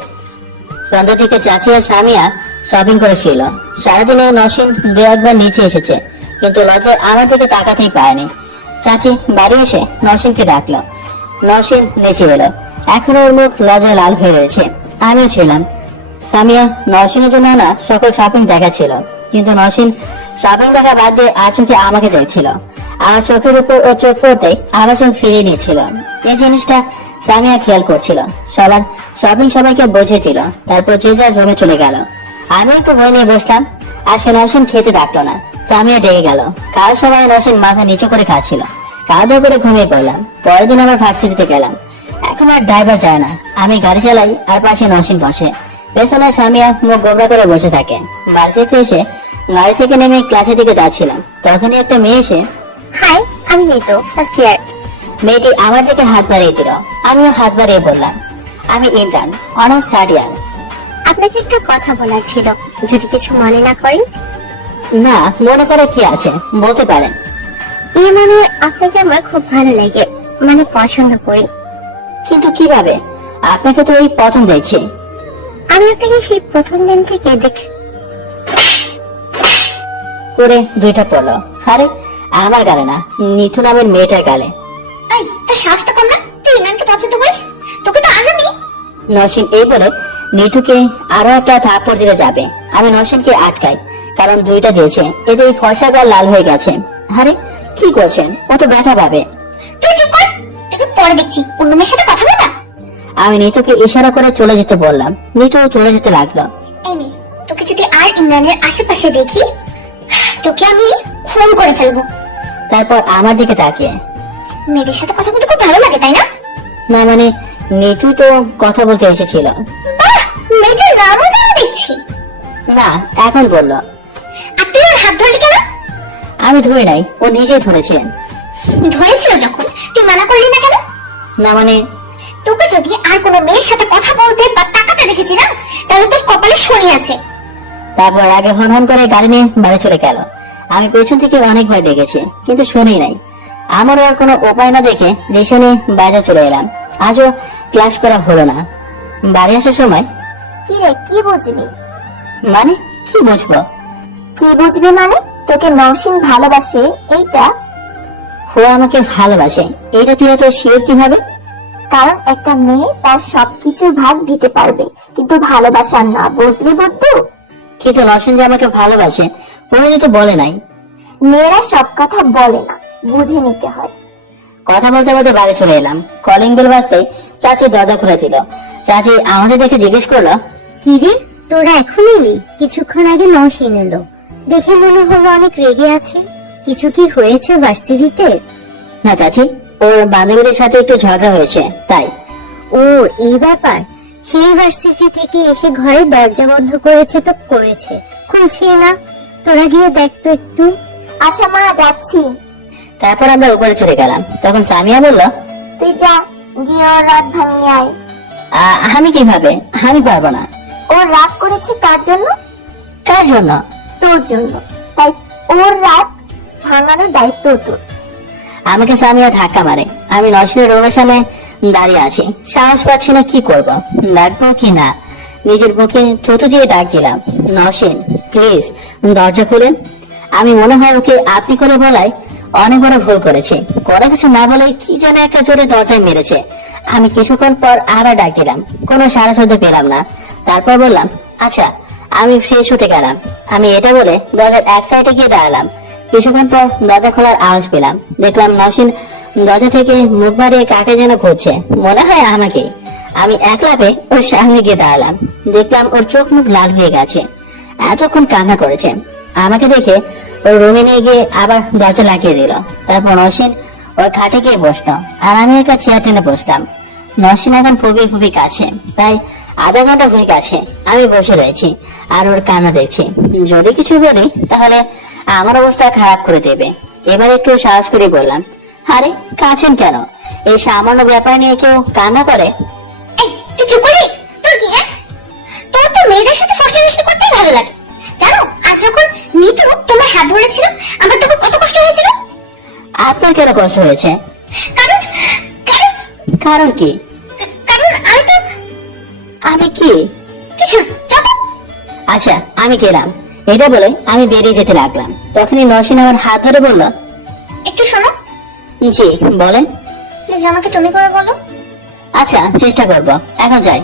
সন্ধ্যা থেকে চাচি আর সামিয়া শপিং করে ফিরল। সারাদিনে নসীন দু একবার নিচে এসেছে, কিন্তু লজ্জায় আমার দিকে তাকাতেই পারেনি। চাচি বাড়ি এসে নসীনকে ডাকলো। নসীন নিচে এলো। এখনো ওর মুখ লজ্জায় লাল হয়ে রয়েছে। আমিও ছিলাম। সামিয়া নসীনের জন্য না সকল শপিং দেখাচ্ছিল, কিন্তু নসীন শপিং দেখা বাদ দিয়ে আর চোখে আমাকে দেখছিল। আমার চোখের উপর ও চোখ পড়তেই আমার চোখ ফিরিয়ে নিয়েছিল। এই জিনিসটা সামিয়া খেয়াল করছিল। সবার শপিং সবাইকে বুঝিয়ে দিল, তারপর যে যার রুমে চলে গেল। আমি একটু বই নিয়ে বসলাম। আজকে নসীন খেতে ডাকলো না। সামিয়া ডেকে গেল। কাল সময় নসীন মাথা নিচু করে খাচ্ছিল। খাওয়া দাওয়া করে ঘুমিয়ে পড়লাম। পরের দিন আবার ভার্সিটিতে গেলাম। এখন আর ড্রাইভার যায় না, আমি গাড়ি চালাই আর পাশে নসীন বসে। পেছনে সামিয়া মুখ গোমরা করে বসে থাকে। ভার্সিটিতে এসে গাড়ি থেকে নেমে ক্লাসের দিকে যাচ্ছিলাম, তখনই একটা মেয়ে এসে, হাই, আমি নিতু, ফার্স্ট ইয়ার। মেয়েটি আমার দিকে হাত বাড়িয়ে দিল। আমিও হাত বাড়িয়ে বললাম, আমি ইমরান, অনার্স থার্ড ইয়ার। আপনাকে একটা কথা বলার ছিল, যদি কিছু মনে না করেন। না, মনে করে কি আছে, বলতে পারেন। মানে আপনাকে আমার খুব ভালো লাগে, মানে পছন্দ করি। কিন্তু কিভাবে? আপনাকে তো এই প্রথম দেখছি। আমি আপনাকে সেই প্রথম দিন থেকে করে দুইটা পড়লো। আরে আমার গালে না, নিথু নামের মেয়েটার গালে। এই, তোর সাহস তো কম না? তুই ইমরানকে পছন্দ করিস? তোকে তো আজ আমি। নসীন এই বলে নিথুকে আরো একটা থাপ্পড় দিতে যাবে। আমি নসীনকে আটকাই, কারণ দুইটা দিয়েছে। এতে এই ফর্সা গাল লাল হয়ে গেছে। আরে কি করছেন? ও তো ব্যথা পাবে। তুই চুপ কর, তোকে পরে দেখছি। অন্য মেয়ের সাথে কথা বলবা? আমি নিতুকে ইশারা করে চলে যেতে বললাম। নিতু চলে যেতে লাগলো। এই মেয়ে, তোকে যদি আর ইমরানের আশেপাশে দেখি, তোকে আমি খুন করে ফেলবো। তারপর আমার দিকে তাকিয়ে, মেয়েদের সাথে কথা বলতে খুব ভালো লাগে, তাই না? না মানে নিতু তো কথা বলতে এসেছিল। বাহ, মেয়েটার নামও জানা দেখছি। না, এখন বললো। আর তুই ওর হাত ধরলি আমি ধরে নাই, ও নিজেই ধরেছে। ধরেছিল যখন তুই মানা করলি না কেন? না মানে? তোকে যদি আর কোনো মেয়ের সাথে কথা বলতে বা তাকাতে দেখেছি না, তাহলে তোর কপালে শনি আছে। তারপর আগে হন হন করে গাড়ি নিয়ে বাড়ি চলে গেল। আমি পেছন থেকে অনেকবার ডেকেছি, কিন্তু শুনেই নাই। আমারও আর কোনো উপায় না দেখে রিক্সা নিয়ে বাজার চলে এলাম। আজও ক্লাস করা হলো না। বাড়ি আসার সময় কি রে, কি বুঝলি? মানে কি বুঝবো? কি বুঝবি মানে? তোকে নওশিন ভালোবাসে এইটা? ও আমাকে ভালোবাসে এইটা তুই এত শিওর কিভাবে? কারণ একটা মেয়ে তার সবকিছু ভাগ দিতে পারবে, কিন্তু ভালোবাসা না, বুঝলি বুদ্ধু? কিন্তু নসেন যে আমাকে ভালোবাসে কোনোদিন তো বলে নাই। মেয়েরা সব কথা বলে না, বুঝে নিতে হয়। কথা বলতে বলতে বাড়ি চলে এলাম। কলিং বেল বাজতেই চাচি দরজা খুলে দিল। চাচি আমাদের দেখে জিজ্ঞেস করলো, কি রে, তোরা এখন এলি? কিছুক্ষণ আগে নওশিন এলো, দেখে মনে হলো অনেক রেগে আছে। কিছু কি হয়েছে ভার্সিটিতে? না চাচি, ওর বান্ধবীদের সাথে একটু ঝগড়া হয়েছে তাই। ও, এই ব্যাপার। সেই ভার্সিটি থেকে এসে ঘরে দরজা বন্ধ করেছে তো করেছে, খুলছে না। তোরা গিয়ে দেখ তো একটু। আচ্ছা মা, যাচ্ছি। তারপর আমরা উপরে চলে গেলাম। তখন সামিয়া বলল, তুই যা, গিয়ে ওর রাগ ভাঙিয়ে আয়। আমি কিভাবে? আমি পারবো না। ও রাগ করেছে কার জন্য? কার জন্য? তোর জন্য। তাই ওর রাগ ভাঙানোর দায়িত্ব তোর। আমাকে সামিয়া ধাক্কা মারে। আমি নসিনের রুমের সামনে দাঁড়িয়ে আছি, সাহস পাচ্ছি না কি করব, ডাকবো কি না। নিজের বুকে থুতু দিয়ে ডাক দিলাম, নসিন প্লিজ দরজা খুলেন। আমি মনে হয় ওকে আপনি করে বলায় অনেক বড় ভুল করেছে। কোনো কিছু না বলে কি যেন একটা জোরে দরজায় মেরেছে। আমি কিছুক্ষণ পর আবার ডাক দিলাম, কোনো সারা শব্দ পেলাম না। তারপর বললাম, আচ্ছা আমি ফ্রেশ হতে গেলাম। আমি এটা বলে দরজার এক সাইডে গিয়ে দাঁড়ালাম। কিছুক্ষণ পর দরজা খোলার আওয়াজ পেলাম। দেখলাম নসিন দরজা থেকে মুখ বাড়িয়ে কাকে যেন করছে, মনে হয় আমাকে। আমি এক লাফে ওর সামনে গিয়ে দাঁড়ালাম। দেখলাম ওর চোখ মুখ লাল হয়ে গেছে, এতক্ষণ কান্না করেছে। আমাকে দেখে ওর রুমে নিয়ে গিয়ে আবার দরজা লাগিয়ে দিল। তারপর নসিন ওর খাটে গিয়ে বসলো, আর আমি একটা চেয়ার টেনে বসলাম। নসিন এখন ফুবি ফুবি কাছে, প্রায় আধা ঘন্টা হয়ে গেছে আমি বসে রয়েছি আর ওর কান্না দেখছি। যদি কিছু বলি তাহলে আমার অবস্থা খারাপ করে দেবে। এবার একটু সাহস করে বললাম, আরে কাছেন কেন? এই সামান্য ব্যাপার নিয়ে কেউ কান্না করে? এই, তুই চুপ করবি? তোর কি, হ্যাঁ? তোর তো মেয়েদের সাথে ফষ্টি নষ্টি করতেই ভালো লাগে। জানো, আজ যখন মিতু তোমার হাত ধরেছিল, আমার তখন কত কষ্ট হয়েছিল। আপনার কেন কষ্ট হয়েছে? কারণ কারণ কারণ কি? কারণ আমি কি? কিছু না, যাও তো। আচ্ছা আমি গেলাম। এটা বলে আমি বেরিয়ে যেতে লাগলাম। তখনই নসিন আমার হাত ধরে বলল, একটু শোনো, জি বলেন। প্লিজ আমাকে তুমি করে বলো। আচ্ছা চেষ্টা করব, এখন যাই।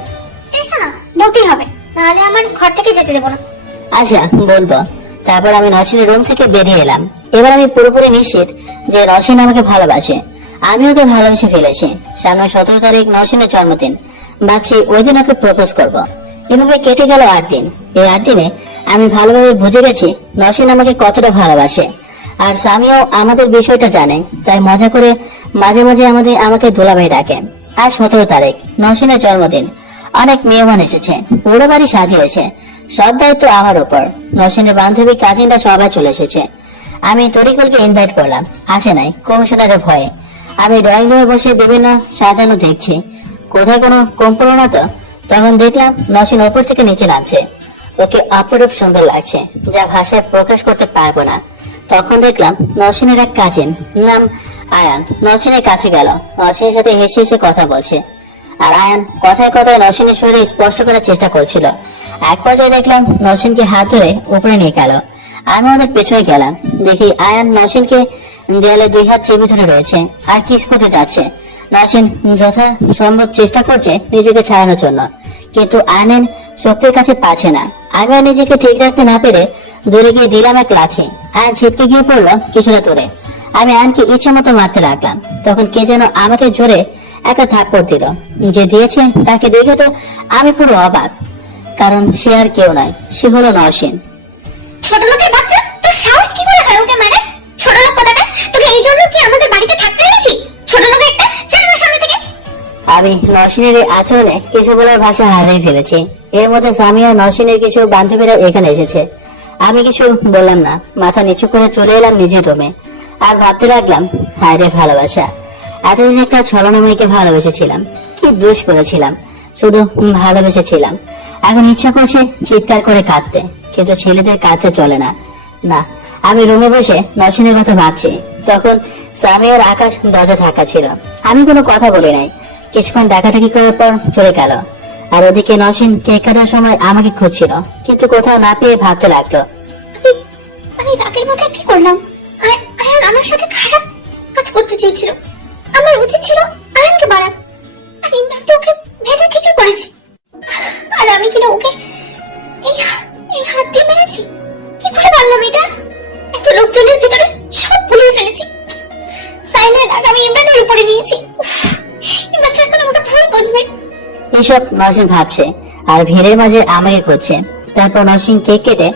চেষ্টা না, বলতেই হবে, নাহলে আমার ঘর থেকে যেতে দেবো না। আচ্ছা বলবো। তারপর আমি নসিনের রুম থেকে বেরিয়ে এলাম। এবার আমি পুরোপুরি নিশ্চিত যে নসিন আমাকে ভালোবাসে। আমি ওকে ভালোবেসে ফেলেছি। সামনে 17 তারিখ নসিনের জন্মদিন। ভাবছি ওই দিন ওকে প্রপোজ করব। এভাবে কেটে গেল 8 দিন। এই 8 দিনে আমি ভালোভাবে বুঝে গেছি নসিন আমাকে কতটা ভালোবাসে। আর সামিয়াও আমাদের বিষয়টা জানে, তাই মজা করে মাঝে মাঝে আমাকে দুলাভাই ডাকে। আজ 17 তারিখ, নসিনের জন্মদিন। অনেক মেহমান এসেছে, পুরো বাড়ি সাজিয়েছে। সব দায়িত্ব আমার উপর। নসিনের বান্ধবী কাজিনরা সবাই চলে এসেছে। আমি তরিকুলকে ইনভাইট করলাম, আসে নাই কমিশনারের ভয়ে। আমি ড্রয়িং রুমে বসে বিভিন্ন সাজানো দেখছি, কোথায় কোনো কম পড়লো না তো। তখন দেখলাম নসিন ওপর থেকে নিচে নামছে। ওকে অপরূপ সুন্দর লাগছে, যা ভাষায় প্রকাশ করতে পারবো না। তখন দেখলাম নসিনের এক কাজিন, নাম আয়ান, নসিনের কাছে গেল। নসিনের সাথে হেসে হেসে কথা বলছে, আর আয়ান কথায় কথায় নসিনের শরীরে স্পষ্ট করার চেষ্টা করছিল। এক পর্যায়ে দেখলাম নসিনকে হাত ধরে উপরে নিয়ে গেল। আমি ওদের পেছনে গেলাম, দেখি আয়ান নসিনকে দেয়ালে 2 হাত চেপে ধরে রয়েছে আর কিস করতে যাচ্ছে। নসিন যথাসম্ভব চেষ্টা করছে নিজেকে ছাড়ানোর জন্য, কিন্তু আয়ানের শক্তির কাছে পাচ্ছে না। আমি আর নিজেকে ঠিক রাখতে না পেরে দূরে গিয়ে দিলাম এক লাথি। আয়ান ছিটকে গিয়ে পড়লো কিছুটা দূরে। আমি আয়ানকে ইচ্ছে মতো মারতে লাগলাম। তখন কে যেন আমাকে জোরে একটা থাপ্পড় দিল। যে দিয়েছে তাকে দেখে তো আমি পুরো অবাক, কারণ সে আর কেউ নয়, সে হলো নসিন। ছোট লোকের বাচ্চা, তোর সাহস কি করে হয় ওকে মারার? ছোট লোক কথাটা, তোকে এই জন্য কি আমাদের বাড়িতে থাকতে হয়েছি? ছোট লোক একটা, চল আমার সামনে থেকে। আমি নসিনের এই আচরণে কিছু বলার ভাষা হারিয়ে ফেলেছি। এর মধ্যে সামিয়া নসিনের কিছু বান্ধবীরা এখানে এসেছে। আমি কিছু বললাম না, মাথা নিচু করে চলে এলাম নিজের রুমে। আর ভাবতে লাগলাম, হায় রে ভালোবাসা, এতদিন একটা ছলনা মেয়েকে ভালোবেসেছিলাম, কি দোষ করেছিলাম, শুধু ভালোবেসেছিলাম। এখন ইচ্ছা করছে চিৎকার করে কাঁদতে, কিন্তু ছেলেদের কাঁদতে চলে না। না, আমি রুমে বসে নসিনের কথা ভাবছি, তখন সামি আর আকাশ দরজা ধাক্কা ছিল। আমি কোনো কথা বলি নাই, কিছুক্ষণ ডাকাডাকি করার পর চলে গেল। আর ওদিকে নসিন কেক কাটার সময় আমাকে খুঁজছিল, কিন্তু কোথাও না পেয়ে ভাবতে লাগলো, আমি রাগের মাথায় কি করলাম? আয়ান আমার সাথে খারাপ কাজ করতে চেয়েছিল, আমার উচিত ছিল আয়ানকে বাড়া। আর ইমরান তো ওকে ভেবে ঠিকই করেছে, আর আমি কিনা ওকে এই হাত দিয়ে মেরেছি। কি করে পারলাম এটা? এত লোকজনের ভিতরে সব ভুলিয়ে ফেলেছি। ফাইনাল রাগ আমি ইমরানের উপরে নিয়েছি। উফ, ইমরান তো এখন আমাকে ভুল বুঝবে। এসব নসিন ভাবছে আর ভিড়ের মাঝে আমাকে খুঁজছে। তারপর নসিন কেক কেটে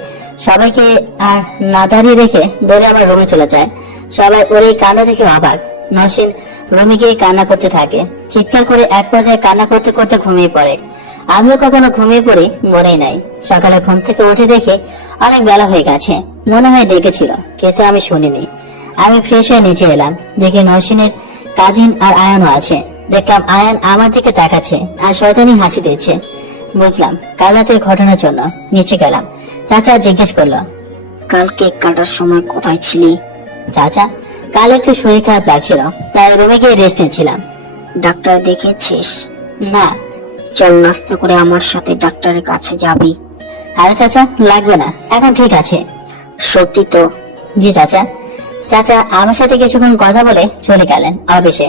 সবাইকে আর না দাঁড়িয়ে রেখে দৌড়ে আমার রুমে চলে যায়। সবাই ওর এই কান্না দেখে অবাক। নসিন রুমে গিয়ে কান্না করতে থাকে, চিৎকার করে এক পর্যায়ে কান্না করতে করতে ঘুমিয়ে পড়ে। আমিও কখনো ঘুমিয়ে পড়ি মনেই নাই। সকালে ঘুম থেকে উঠে দেখি অনেক বেলা হয়ে গেছে, মনে হয় ডেকেছিল, কিন্তু আমি শুনিনি। আমি ফ্রেশ হয়ে নিচে এলাম, দেখি নসিনের কাজিন আর আয়ানও আছে। দেখলাম আয়ান আমার দিকে তাকাচ্ছে আর শয়তানি হাসি দিচ্ছে। বুঝলাম কাল রাতের ঘটনার জন্য। নিচে গেলাম, চাচা জিজ্ঞেস করলো, কাল কেক কাটার সময় কোথায় ছিলি? চাচা, কাল একটু শরীর খারাপ লাগছিল, তাই রুমে গিয়ে রেস্ট নিচ্ছিলাম। ডাক্তার দেখেছিস? না। চল নাস্তা করে আমার সাথে ডাক্তারের কাছে যাবি। আরে চাচা, লাগবে না, এখন ঠিক আছে। সত্যি তো? জি চাচা। চাচা আমার সাথে কিছুক্ষণ কথা বলে চলে গেলেন অফিসে।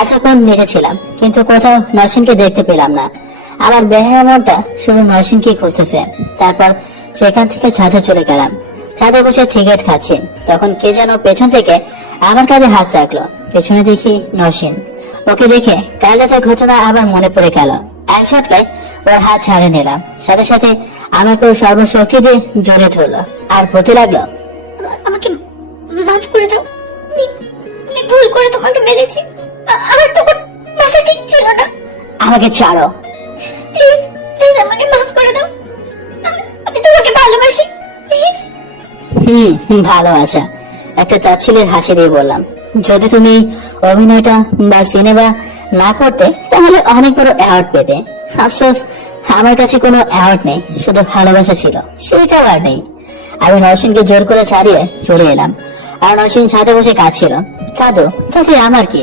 এতক্ষণ নিচে ছিলাম, কিন্তু কোথাও নসিনকে দেখতে পেলাম না। আমার বেহায়া মনটা শুধু নসিনকে খুঁজতেছে। তারপর সেখান থেকে ছাদে চলে গেলাম। ছাদে বসে সিগারেট খাচ্ছি, তখন কে যেন পেছন থেকে আমার কাঁধে হাত রাখলো। পেছনে দেখি নসিন। ওকে দেখে কাল রাতের ঘটনা আবার মনে পড়ে গেল। এক ঝটকায় ওর হাত ছাড়ে নিলাম, সাথে সাথে আমাকে ওর সর্বশক্তি দিয়ে জড়িয়ে ধরলো আর বলতে লাগলো, আমাকে মাফ করে দাও, আমি ভুল করে তোমাকে মেরেছি। আমার তখন মাথা ঠিক ছিল না। আমাকে ছাড়ো। প্লিজ প্লিজ আমাকে মাফ করে দাও, আমি তোমাকে ভালোবাসি, প্লিজ। ভালোবাসা? একটা তাচ্ছিলের হাসি দিয়ে বললাম, যদি তুমি অভিনয়টা বা সিনেমা না করতে তাহলে অনেক বড় অ্যাওয়ার্ড পেতে। আফসোস আমার কাছে কোনো অ্যাওয়ার্ড নেই, শুধু ভালোবাসা ছিল, সেটাও আর নেই। আমি নরসিংকে জোর করে ছাড়িয়ে চলে এলাম। আর নরসিং ছাদে বসে কাঁদছিল। কাঁদো, তাতে আমার কি?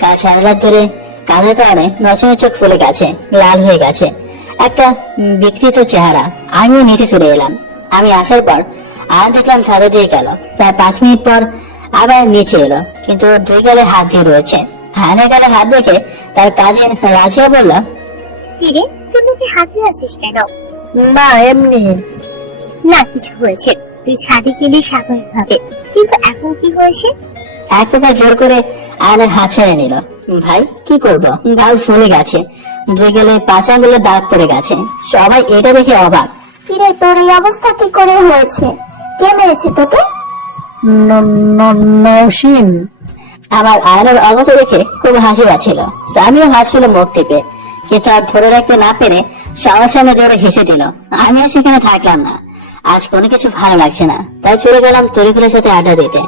কাল সারা রাত ধরে কাঁদার কারণে নরসিংয়ের চোখ ফুলে গেছে, লাল হয়ে গেছে, একটা বিকৃত চেহারা। আমিও নিচে চলে এলাম। আমি আসার পর আর দেখলাম ছাদে দিয়ে গেল। প্রায় 5 মিনিট পর আবার নিচে এলো, কিন্তু দুই গালে হাত দিয়ে রয়েছে। হানের গালে হাত দেখে তার কাজিন রাজিয়া বলল, কি রে, তুই মুখে হাত দিয়ে আছিস কেন? না, এমনি। না, কিছু হয়েছে, তুই ছাদে গেলি স্বাভাবিক ভাবে, কিন্তু এখন কি হয়েছে? এক প্রকার জোর করে আয়নের হাত ছেড়ে নিল। ভাই কি করব, গাল ফুলে গেছে, দুই গালে 5 আঙ্গুলের দাগ পড়ে গেছে। সবাই এটা দেখে অবাক। কিরে, তোর এই অবস্থা কি করে হয়েছে? কে মেরেছে তোকে? নসিন। আমার আয়নের অবস্থা দেখে খুব হাসি পাচ্ছিল। আমিও হাসছিল মুখ টিপে, কিন্তু আর ধরে রাখতে না পেরে সবার সামনে জোরে হেসে দিল। আমি আর সেখানে থাকলাম না, আজ কোনো কিছু ভালো লাগছে না, তাই চলে গেলাম তরিকুলের সাথে আড্ডা দিতে।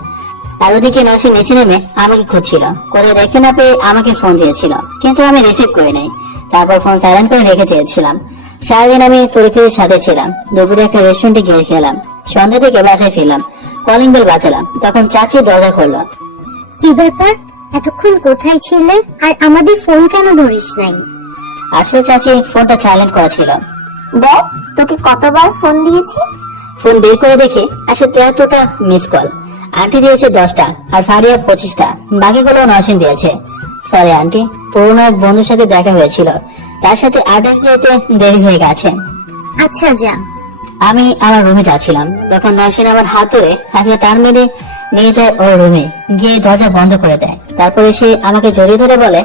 আর ওদিকে নসিন নিচে নেমে আমাকে খুঁজছিল, কোথায় দেখতে না পেয়ে আমাকে ফোন দিয়েছিল, কিন্তু আমি রিসিভ করি নাই। তারপর ফোন সাইলেন্ট করে রেখে দিয়েছিলাম। সারাদিন আমি তরিকুলের সাথে ছিলাম। দুপুরে একটা রেস্টুরেন্টে গিয়ে খেলাম, সন্ধ্যা থেকে বাসায় ফিরলাম। কলিং বেল বাজালাম, তখন চাচি দরজা খুললো। কি ব্যাপার, এতক্ষণ কোথায় ছিলে আর আমাদের ফোন কেন ধরিস নাই? আসলে চাচি ফোনটা সাইলেন্ট করা ছিল। দেখ, তোকে কতবার ফোন দিয়েছি। ফোন বের করে দেখি 173টা মিস কল। আন্টি দিয়েছে 10টা আর ফারিয়া 25টা, বাকিগুলো নসিন দিয়েছে। সরি আন্টি, পুরোনো এক বন্ধুর সাথে দেখা হয়েছিল, তার সাথে আড্ডা দিতে দেরি হয়ে গেছে। আচ্ছা যা। আমি আমার রুমে যাচ্ছিলাম, তখন নসিন আমার হাত ধরে হাতে টান মেরে নিয়ে যায় ওর রুমে, গিয়ে দরজা বন্ধ করে দেয়। তারপরে সে আমাকে জড়িয়ে ধরে বলে,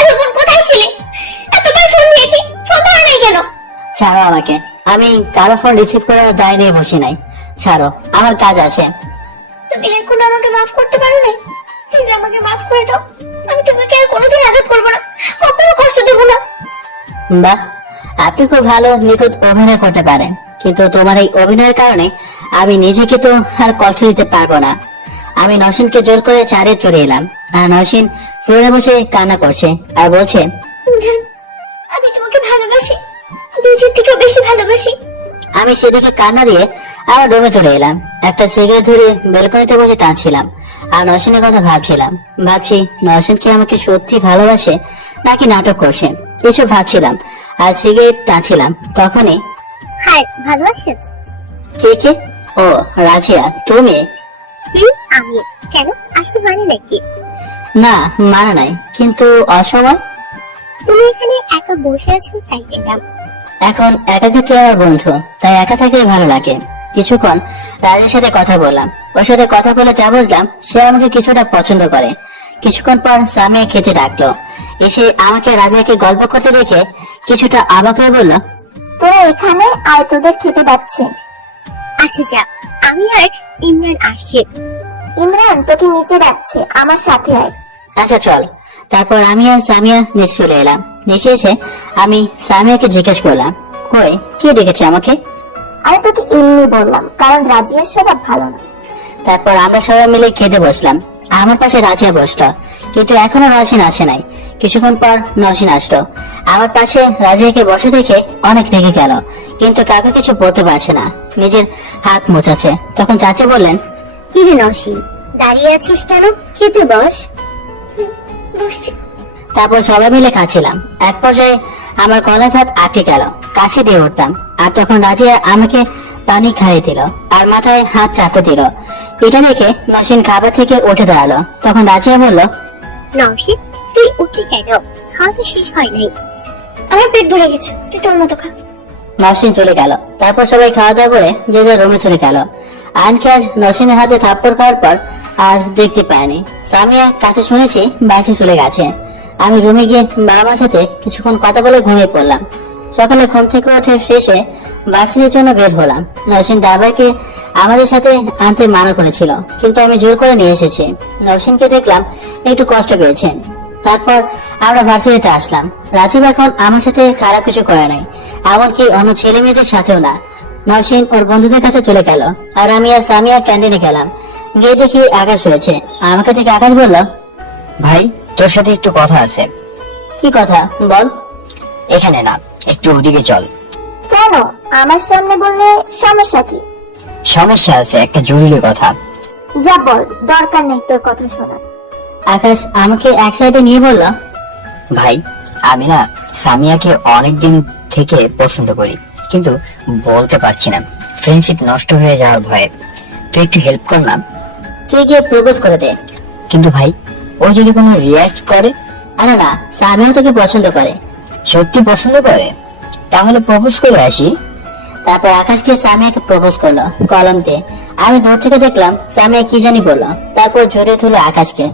এতক্ষণ কোথায় ছিলে? এতবার ফোন দিয়েছি, ফোন ধরে নাই কেন? ছাড়ো আমাকে, আমি কারো ফোন রিসিভ করার দায় নিয়ে বসি নাই। ছাড়ো, আমার কাজ আছে। তুমি এখন আমাকে মাফ করতে পারো না? প্লিজ আমাকে মাফ করে দাও, আমি তোমাকে আর কোনোদিন আঘাত করবো না, কখনো কষ্ট দেবো না। বাহ, আপনি খুব ভালো নিখুঁত অভিনয় করতে পারেন। কিন্তু তোমার এই অভিনয়ের কারণে আমি নিজেকে তো আর কষ্ট দিতে পারবো না। আমি নসীনকে জোর করে চারে চলে এলাম, আর নসীন ফ্লোরে বসে কান্না করছে আর বলছে, ইমরান, আমি তোমাকে ভালোবাসি, নিজের থেকেও বেশি ভালোবাসি। আমি সেদিকে কান্না দিয়ে আমার রুমে চলে এলাম। একটা সিগারেট ধরে বেলকনিতে বসে টানছিলাম আর নসীনের কথা ভাবছিলাম। ভাবছি নসীন কি আমাকে সত্যি ভালোবাসে নাকি নাটক করছে, এসব ভাবছিলাম আর সিগারেট টানছিলাম। তখনই হ্যাঁ, ভালো আছেন? কে? ও রাজিয়া, তুমি? আমি। কেন, আসতে পারি নাকি? না, মানা নাই, কিন্তু অসময়। তুমি এখানে একা বসে আছো তাই এলাম। এখন একাকিত্ব আমার বন্ধু, তাই একা থাকলেই ভালো লাগে। কিছুক্ষণ রাজের সাথে কথা বললাম। ওর সাথে কথা বলে যা বুঝলাম, সে আমাকে কিছুটা পছন্দ করে। কিছুক্ষণ পর সামিয়া খেতে ডাকলো। এসে আমাকে রাজাকে গল্প করতে দেখে কিছুটা অবাক হয়ে বলল, তোরা এখানে আয়, তোদের খেতে ডাকছে। আচ্ছা যা, আমি আর ইমরান আসছি। ইমরান তোকে নিচে ডাকছে, আমার সাথে আয়। আচ্ছা চল। তারপর আমি আর সামিয়া নিচে চলে এলাম। নিচে এসে আমি সামিয়াকে জিজ্ঞেস করলাম, কই, কে ডেকেছে আমাকে? আরে তোকে এমনি বললাম, কারণ রাজিয়ার স্বভাব ভালো না। তারপর আমরা সবাই মিলে খেতে বসলাম। আমার পাশে রাজিয়া বসলো, কিন্তু এখনো নসীন আসে নাই। কিছুক্ষণ পর নসীন আসলো। আমার পাশে রাজিয়াকে বসে দেখে অনেক রেগে গেল, কিন্তু কাউকে কিছু বলতে পারছে না, নিজের হাত মোছাচ্ছে। তখন চাচা বললেন, কি রে নসীন, দাঁড়িয়ে আছিস কেন? খেতে বস। বসছি। তারপর সবাই মিলে খাচ্ছিলাম। এক পর্যায়ে আমার গলায় ভাত আটকে গেল, কাছে দিয়ে উঠতাম। আর তখন রাজিয়া আমাকে পানি খাইয়ে দিল আর মাথায় হাত চাপে দিল। এটা দেখে নসীন খাবার থেকে উঠে দাঁড়ালো। তখন রাজিয়া বলল, নসীন, তুই উঠলি কেন? খাওয়া তো শেষ হয় নাই। আমার পেট ভরে গেছে, তুই তোর মতো খা। নসীন চলে গেল। তারপর সবাই খাওয়া দাওয়া করে যে যার রুমে চলে গেল। আয়নকে আজ নসীনের হাতে থাপ্পড় খাওয়ার পর আজ দেখতে পায়নি। সামিয়া কাছে শুনেছি বাইরে চলে গেছে। আমি রুমে গিয়ে বাবা মার সাথে কিছুক্ষণ কথা বলে ঘুমিয়ে পড়লাম। সকালে ঘুম থেকে উঠে শেষে ভার্সিটির জন্য বের হলাম। নসীন ড্রাইভারকে আমাদের সাথে আনতে মানা করেছিল, কিন্তু আমি জোর করে নিয়ে এসেছি। নসীনকে দেখলাম একটু কষ্ট পেয়েছেন। তারপর আমরা ভার্সিটিতে আসলাম। রাজীব এখন আমার সাথে খারাপ কিছু করে নাই, এমনকি অন্য ছেলে মেয়েদের সাথেও না। নসীন ওর বন্ধুদের কাছে চলে গেল, আর আমি আর সামিয়া ক্যান্টিনে গেলাম। গিয়ে দেখি আকাশ রয়েছে। আমাকে থেকে আকাশ বলল, ভাই, তোর সাথে একটু কথা আছে। কি কথা বল? এখানে না, একটু ওদিকে চল। কেন? আমার সামনে বললে সমস্যা কি? সমস্যা আছে, একটা জরুরি কথা। যা বল, দরকার নেই তোর কথা শোনার। আকাশ আমাকে এক সাইডে নিয়ে বলল, ভাই, আমি না সামিয়াকে অনেকদিন থেকে পছন্দ করি, কিন্তু বলতে পারছি না, ফ্রেন্ডশিপ নষ্ট হয়ে যাওয়ার ভয়ে। তুই একটু হেল্প কর না। তুই গিয়ে প্রপোজ করে দে। কিন্তু ভাই, ও যদি কোনো রিয়াক্ট করে? আরে না, সামিয়াও তোকে পছন্দ করে। সত্যি পছন্দ করে? তাহলে প্রপোজ করে আসি। তারপর আকাশকে সামিয়াকে প্রপোজ করলো কলম দিয়ে। আমি দূর থেকে দেখলাম সামিয়া কি জানি বললো, তারপর জড়িয়ে ধরলো আকাশকে।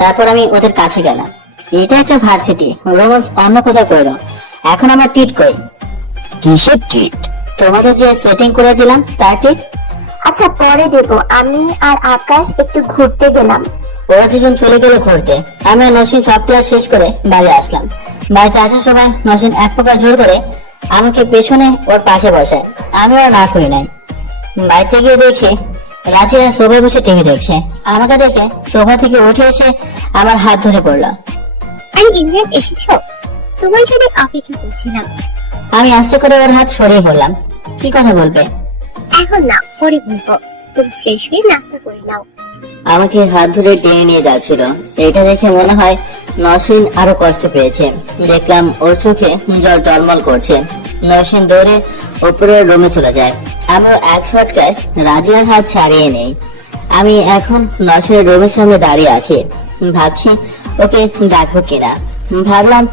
তারপর আমি ওদের কাছে গেলাম। এটা একটা ভার্সিটি, রোমান্স অন্য কোথাও করলো। এখন আমার টিট কই? কিসের ট্রিট? তোমাদের যে সেটিং করে দিলাম তার টিট। আচ্ছা পরে দেবো। আমি আর আকাশ একটু ঘুরতে গেলাম। ওরা দুজন চলে গেল ঘুরতে। আমি আর নসীন সব ক্লাস শেষ করে বাড়ি আসলাম। বাড়িতে আসার সময় নসীন এক প্রকার জোর করে আমাকে পেছনে ওর পাশে বসায়। আমি আর না করি নাই। বাড়িতে গিয়ে দেখি রাজিয়া সোফায় বসে টিভি দেখছে। আমাকে দেখে সোফা থেকে উঠে এসে আমার হাত ধরে পড়লো। আরে ইমরান, এসেছো? তোমার জন্য অপেক্ষা করছিলাম। আমি আস্তে করে ওর হাত সরিয়ে বললাম, কি কথা বলবে? এখন না, পরে বলবো। তুমি ফ্রেশ হয়ে নাস্তা করে নাও। আমাকে হাত ধরে টেনে নিয়ে যাচ্ছিল। এটা দেখে মনে হয় নসীন আরো কষ্ট পেয়েছে। দেখলাম ওর চোখে জল টলমল করছে। নসীন দৌড়ে উপরের রুমে চলে যায়। আমিও এক ছটকায় রাজিয়ার হাত ছাড়িয়ে নেই। আমি এখন নসীনের রুমের সামনে দাঁড়িয়ে আছি, ভাবছি ওকে ডাকবো কিনা। ভাবলাম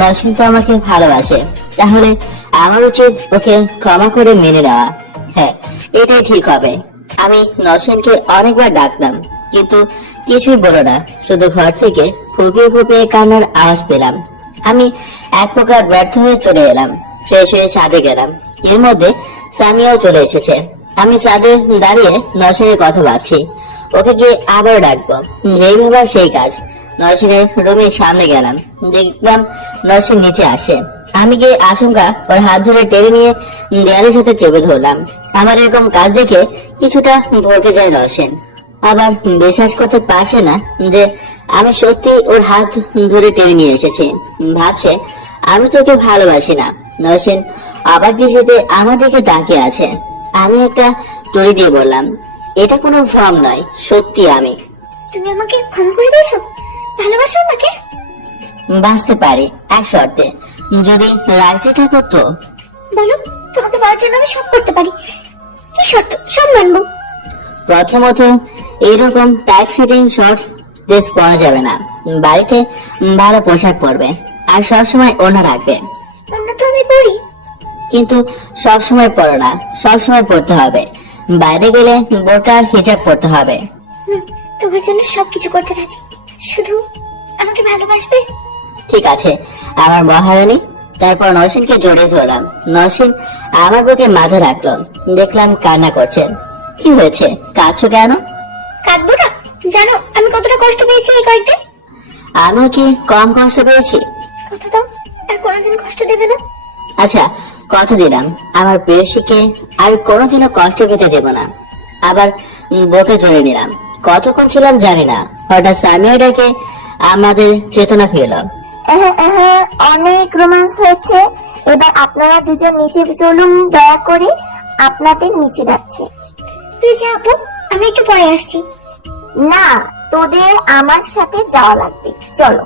নসীন তো আমাকে ভালোবাসে, তাহলে আমার উচিত ওকে ক্ষমা করে মেনে নেওয়া। হ্যাঁ, এটাই ঠিক হবে। আমি নসীনকে অনেকবার ডাকলাম, কিন্তু কিছুই বলো না। শুধু ঘর থেকে ফুপিয়ে ফুপিয়ে কান্নার আওয়াজ পেলাম। আমি এক প্রকার ব্যর্থ হয়ে চলে এলাম। ফ্রেশ হয়ে ছাদে গেলাম। এর মধ্যে সামিয়াও চলে এসেছে। আমি ছাদে দাঁড়িয়ে নসীনের কথা ভাবছি। ওকে গিয়ে আবার ডাকবো, যেই ভাবা সেই কাজ। নসীনের রুমের সামনে গেলাম, দেখলাম নসীন নিচে আসে। আমি গিয়ে আশঙ্কা ওর হাত ধরে টেনে নিয়ে দেয়ালের সাথে চেপে ধরলাম। আমার এরকম কাজ দেখে কিছুটা ভরকে যায় নওশিন। আবার বিশ্বাস করতে পারছে না যে আমি সত্যি ওর হাত ধরে টেনে নিয়ে এসেছি। ভাবছে আমি তোকে ভালোবাসি না। নওশিন আবার দৃষ্টিতে আমার দিকে তাকিয়ে আছে। আমি একটা টরি দিয়ে বললাম, এটা কোনো ভ্রম নয়, সত্যি আমি তুমি আমাকে ক্ষমা করে দিয়েছো? ভালোবাসো আমাকে? বাঁচতে পারি এক শর্তে, যদি রাজি থাকো তো। বলো, তোমাকে পাওয়ার জন্য আমি সব করতে পারি। কি শর্ত? সব মানবো। প্রথমত, এইরকম টাইট ফিটিং শর্টস ড্রেস পরা যাবে না। বাড়িতে ভালো পোশাক পরবে আর সবসময় ওড়না রাখবে। অন্য তো আমি পড়ি। কিন্তু সবসময় পরো না, সবসময় পরতে হবে। বাইরে গেলে বোরকা আর হিজাব পরতে হবে। তোমার জন্য সবকিছু করতে রাজি, শুধু আমাকে ভালোবাসবে। ঠিক আছে আমার মহারানী। তারপর নওশিনকে জড়িয়ে ধরলাম। নওশিন আমার বুকে মাথা রাখলো। দেখলাম কান্না করছে। কি হয়েছে, কাঁদছো কেন? কাঁদবো না? জানো আমি কতটা কষ্ট পেয়েছি এই কয়েকদিন। আমি কি কম কষ্ট পেয়েছি? কথা দাও আর কোনোদিন কষ্ট দেবে না। আচ্ছা কথা দিলাম, আমার প্রেয়সীকে আর কোনোদিনও কষ্ট পেতে দেব না। আবার বুকে জড়িয়ে নিলাম। কতক্ষণ ছিলাম জানি না, হঠাৎ সামিয়া ডেকে আমাদের চেতনা ফিরল। অনেক রোমান্স হয়েছে, এবার আপনারা দুজন নিচে চলুন, দয়া করে আপনাদের নিচে ডাকছে। তুই যা আপু, আমি একটু পরে আসছি। না, তোদের আমার সাথে যাওয়া লাগবে, চলো।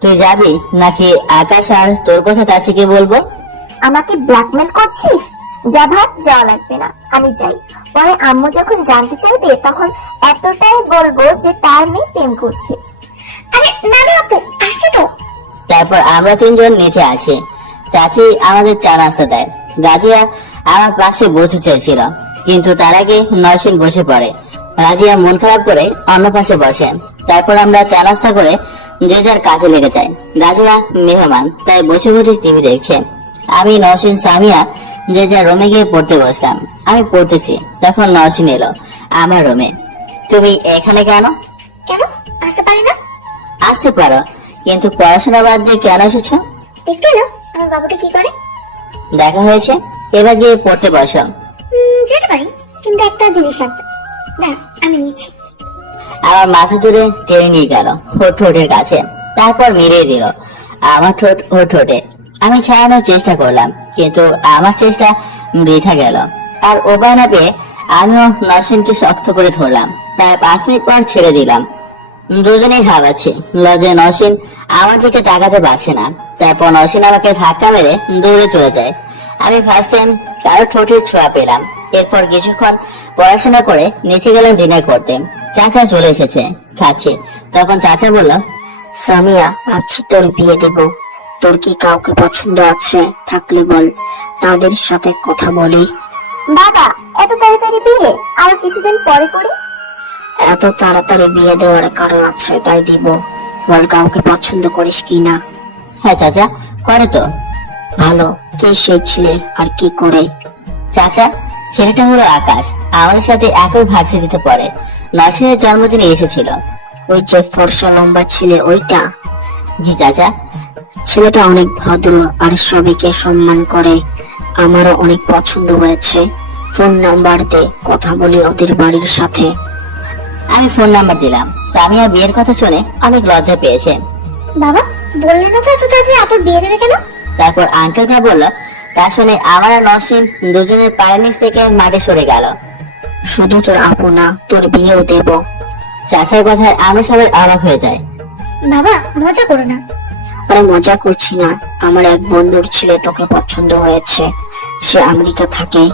তুই যাবি নাকি আকাশ আর তোর কথা চাচিকে বলবো? আমাকে ব্ল্যাকমেল করছিস? যা ভাগ, যাওয়া লাগবে না, আমি যাই। পরে আম্মু যখন জানতে চাইবে তখন এতটাই বলবো যে তার মেয়ে প্রেম করছে। আরে না না আপু, আসছি তো। তারপর আমরা তিনজন নিচে আসি। চাচি আমাদের চা নাস্তা দেয়। রাজিয়া আমার পাশে বসে চেয়েছিল, কিন্তু তার আগে নওশিন বসে পড়ে। রাজিয়া মন খারাপ করে অন্য পাশে বসে। তারপর আমরা চা নাস্তা করে যে যার কাজে লেগে যাই। রাজিয়া মেহমান, তাই বসে বসে টিভি দেখছে। আমি, নওশিন, সামিয়া যে যার রুমে গিয়ে পড়তে বসলাম। আমি পড়তেছি, তখন নওশিন এলো আমার রুমে। তুমি এখানে কেন? কেন আসতে পারি না? আসতে পারো, কিন্তু পড়াশোনা বাদ দিয়ে কেন এসেছো? দেখতে না আমার বাবুটা কি করে। দেখা হয়েছে, এবার গিয়ে পড়তে বসো। যেতে পারি, কিন্তু একটা জিনিস লাগবে। দাঁড়া আমি নিচ্ছি। আমার মাথা জুড়ে টেনে নিয়ে গেল ওর ঠোঁটের কাছে, তারপর মিলিয়ে দিল আমার ঠোঁট ওর ঠোঁটে। আমি ছাড়ানোর চেষ্টা করলাম, কিন্তু আমার চেষ্টা বৃথা গেল। আর উপায় না পেয়ে আমিও নওশিনকে শক্ত করে ধরলাম। প্রায় 5 মিনিট পর ছেড়ে দিলাম। দুজনেই হাওয়াচ্ছি। লজ্জায় নওশিন আমার দিকে তাকাতে পারছে না। তারপর নওশিন আমাকে ধাক্কা মেরে দৌড়ে চলে যায়। আমি ফার্স্ট টাইম কারো ঠোঁটের ছোঁয়া পেলাম। এরপর কিছুক্ষণ পড়াশোনা করে নিচে গেলাম ডিনার করতে। চাচা চলে এসেছে, খাচ্ছি। তখন চাচা বলল, সামিয়া, ভাবছি তোর বিয়ে দেব। তোর কি কাউকে পছন্দ আছে? থাকলে বল, তাদের সাথে কথা বলি। বাবা, এত তাড়াতাড়ি বিয়ে? আরো কিছুদিন পরে করি। এত তাড়াতাড়ি বিয়ে দেওয়ার কারণ আছে, তাই দিব। বল, কাউকে পছন্দ করিস কি না? হ্যাঁ চাচা, করে তো। ভালো, কে সেই ছেলে আর কি করে? চাচা, ছেলেটা হলো আকাশ, আমাদের সাথে একই ভার্সিটিতে পড়ে। নওশিনের জন্মদিনে এসেছিল। ওই যে ফর্সা লম্বা ছেলে, ওইটা? জি চাচা। ছেলেটা অনেক ভদ্র আর সবাইকে সম্মান করে। আমারও অনেক পছন্দ হয়েছে। ফোন নাম্বার দে, কথা বলি ওদের বাড়ির সাথে। আমি ফোন নাম্বার দিলাম। সামিয়া বিয়ের কথা শুনে অনেক লজ্জা পেয়েছে। বাবা বললে না তো এত তাড়াতাড়ি আপুর বিয়ে দেবে কেন? তারপর আঙ্কেল যা বলল তা শুনে আমার আর নওশিন দুজনের পায়ের নিচ থেকে মাটি সরে গেল। শুধু তোর আপু না, তোর বিয়েও দেব। চাচার কথায় আমি সবাই অবাক হয়ে যায়। বাবা মজা করো না। আরে মজা করছি না, আমার এক বন্ধুর ছেলে তোকে পছন্দ হয়েছে। সে আমেরিকা থাকে,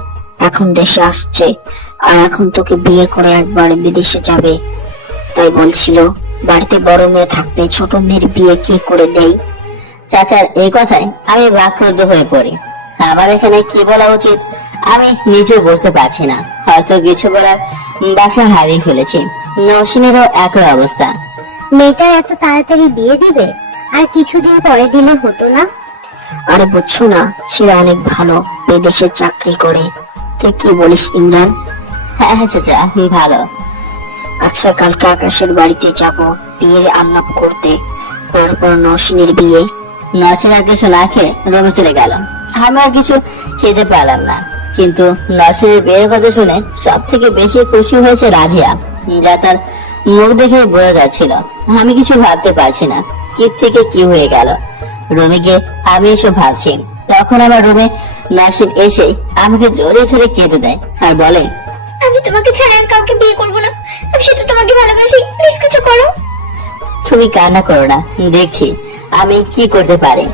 এখন দেশে আসছে, আর এখন তোকে বিয়ে করে একবার বিদেশে যাবে। তাই বলছিল বাড়িতে বড় মেয়ে থাকতে ছোট মেয়ের বিয়ে কি করে দেই। চাচার এই কথায় আমি বাকরুদ্ধ হয়ে পড়ি। আমার এখানে কি বলা উচিত আমি নিজেও বুঝতে পারছি না। হয়তো কিছু বলার বাসা হারিয়ে ফেলেছি। নওশিনেরও একই অবস্থা। মেয়েটা এত তাড়াতাড়ি বিয়ে দিবে? আর কিছুদিন পরে দিলে হতো না? আরে বুঝছো না, ছেলে অনেক ভালো, বিদেশে চাকরি করে। তুই কি বলিস ইমরান? হ্যাঁ হ্যাঁ চাচা, ভালো। আচ্ছা, কালকে আকাশের বাড়িতে যাব বিয়ের আলাপ করতে, তারপর নওশিনের বিয়ে। নসিন আর কিছু না খেয়ে রুমে চলে গেল। আমি আর কিছু খেতে পারলাম না, কিন্তু নসিনের বিয়ের কথা শুনে সব থেকে বেশি খুশি হয়েছে রাজিয়া, যা তার মুখ দেখে বোঝা যাচ্ছিল। আমি কিছু ভাবতে পারছি না কি থেকে কি হয়ে গেল। রুমে গিয়ে আমি এসব ভাবছি, তখন আমার রুমে নসিন এসে আমাকে জড়িয়ে ধরে কেঁদে দেয় আর বলে, আমি তোমাকে ছাড়া আর কাউকে বিয়ে করবো না। আমি শুধু তোমাকে ভালোবাসি, প্লিজ কিছু করো। তুমি কান্না করো না, দেখছি আমি কি করতে পারি।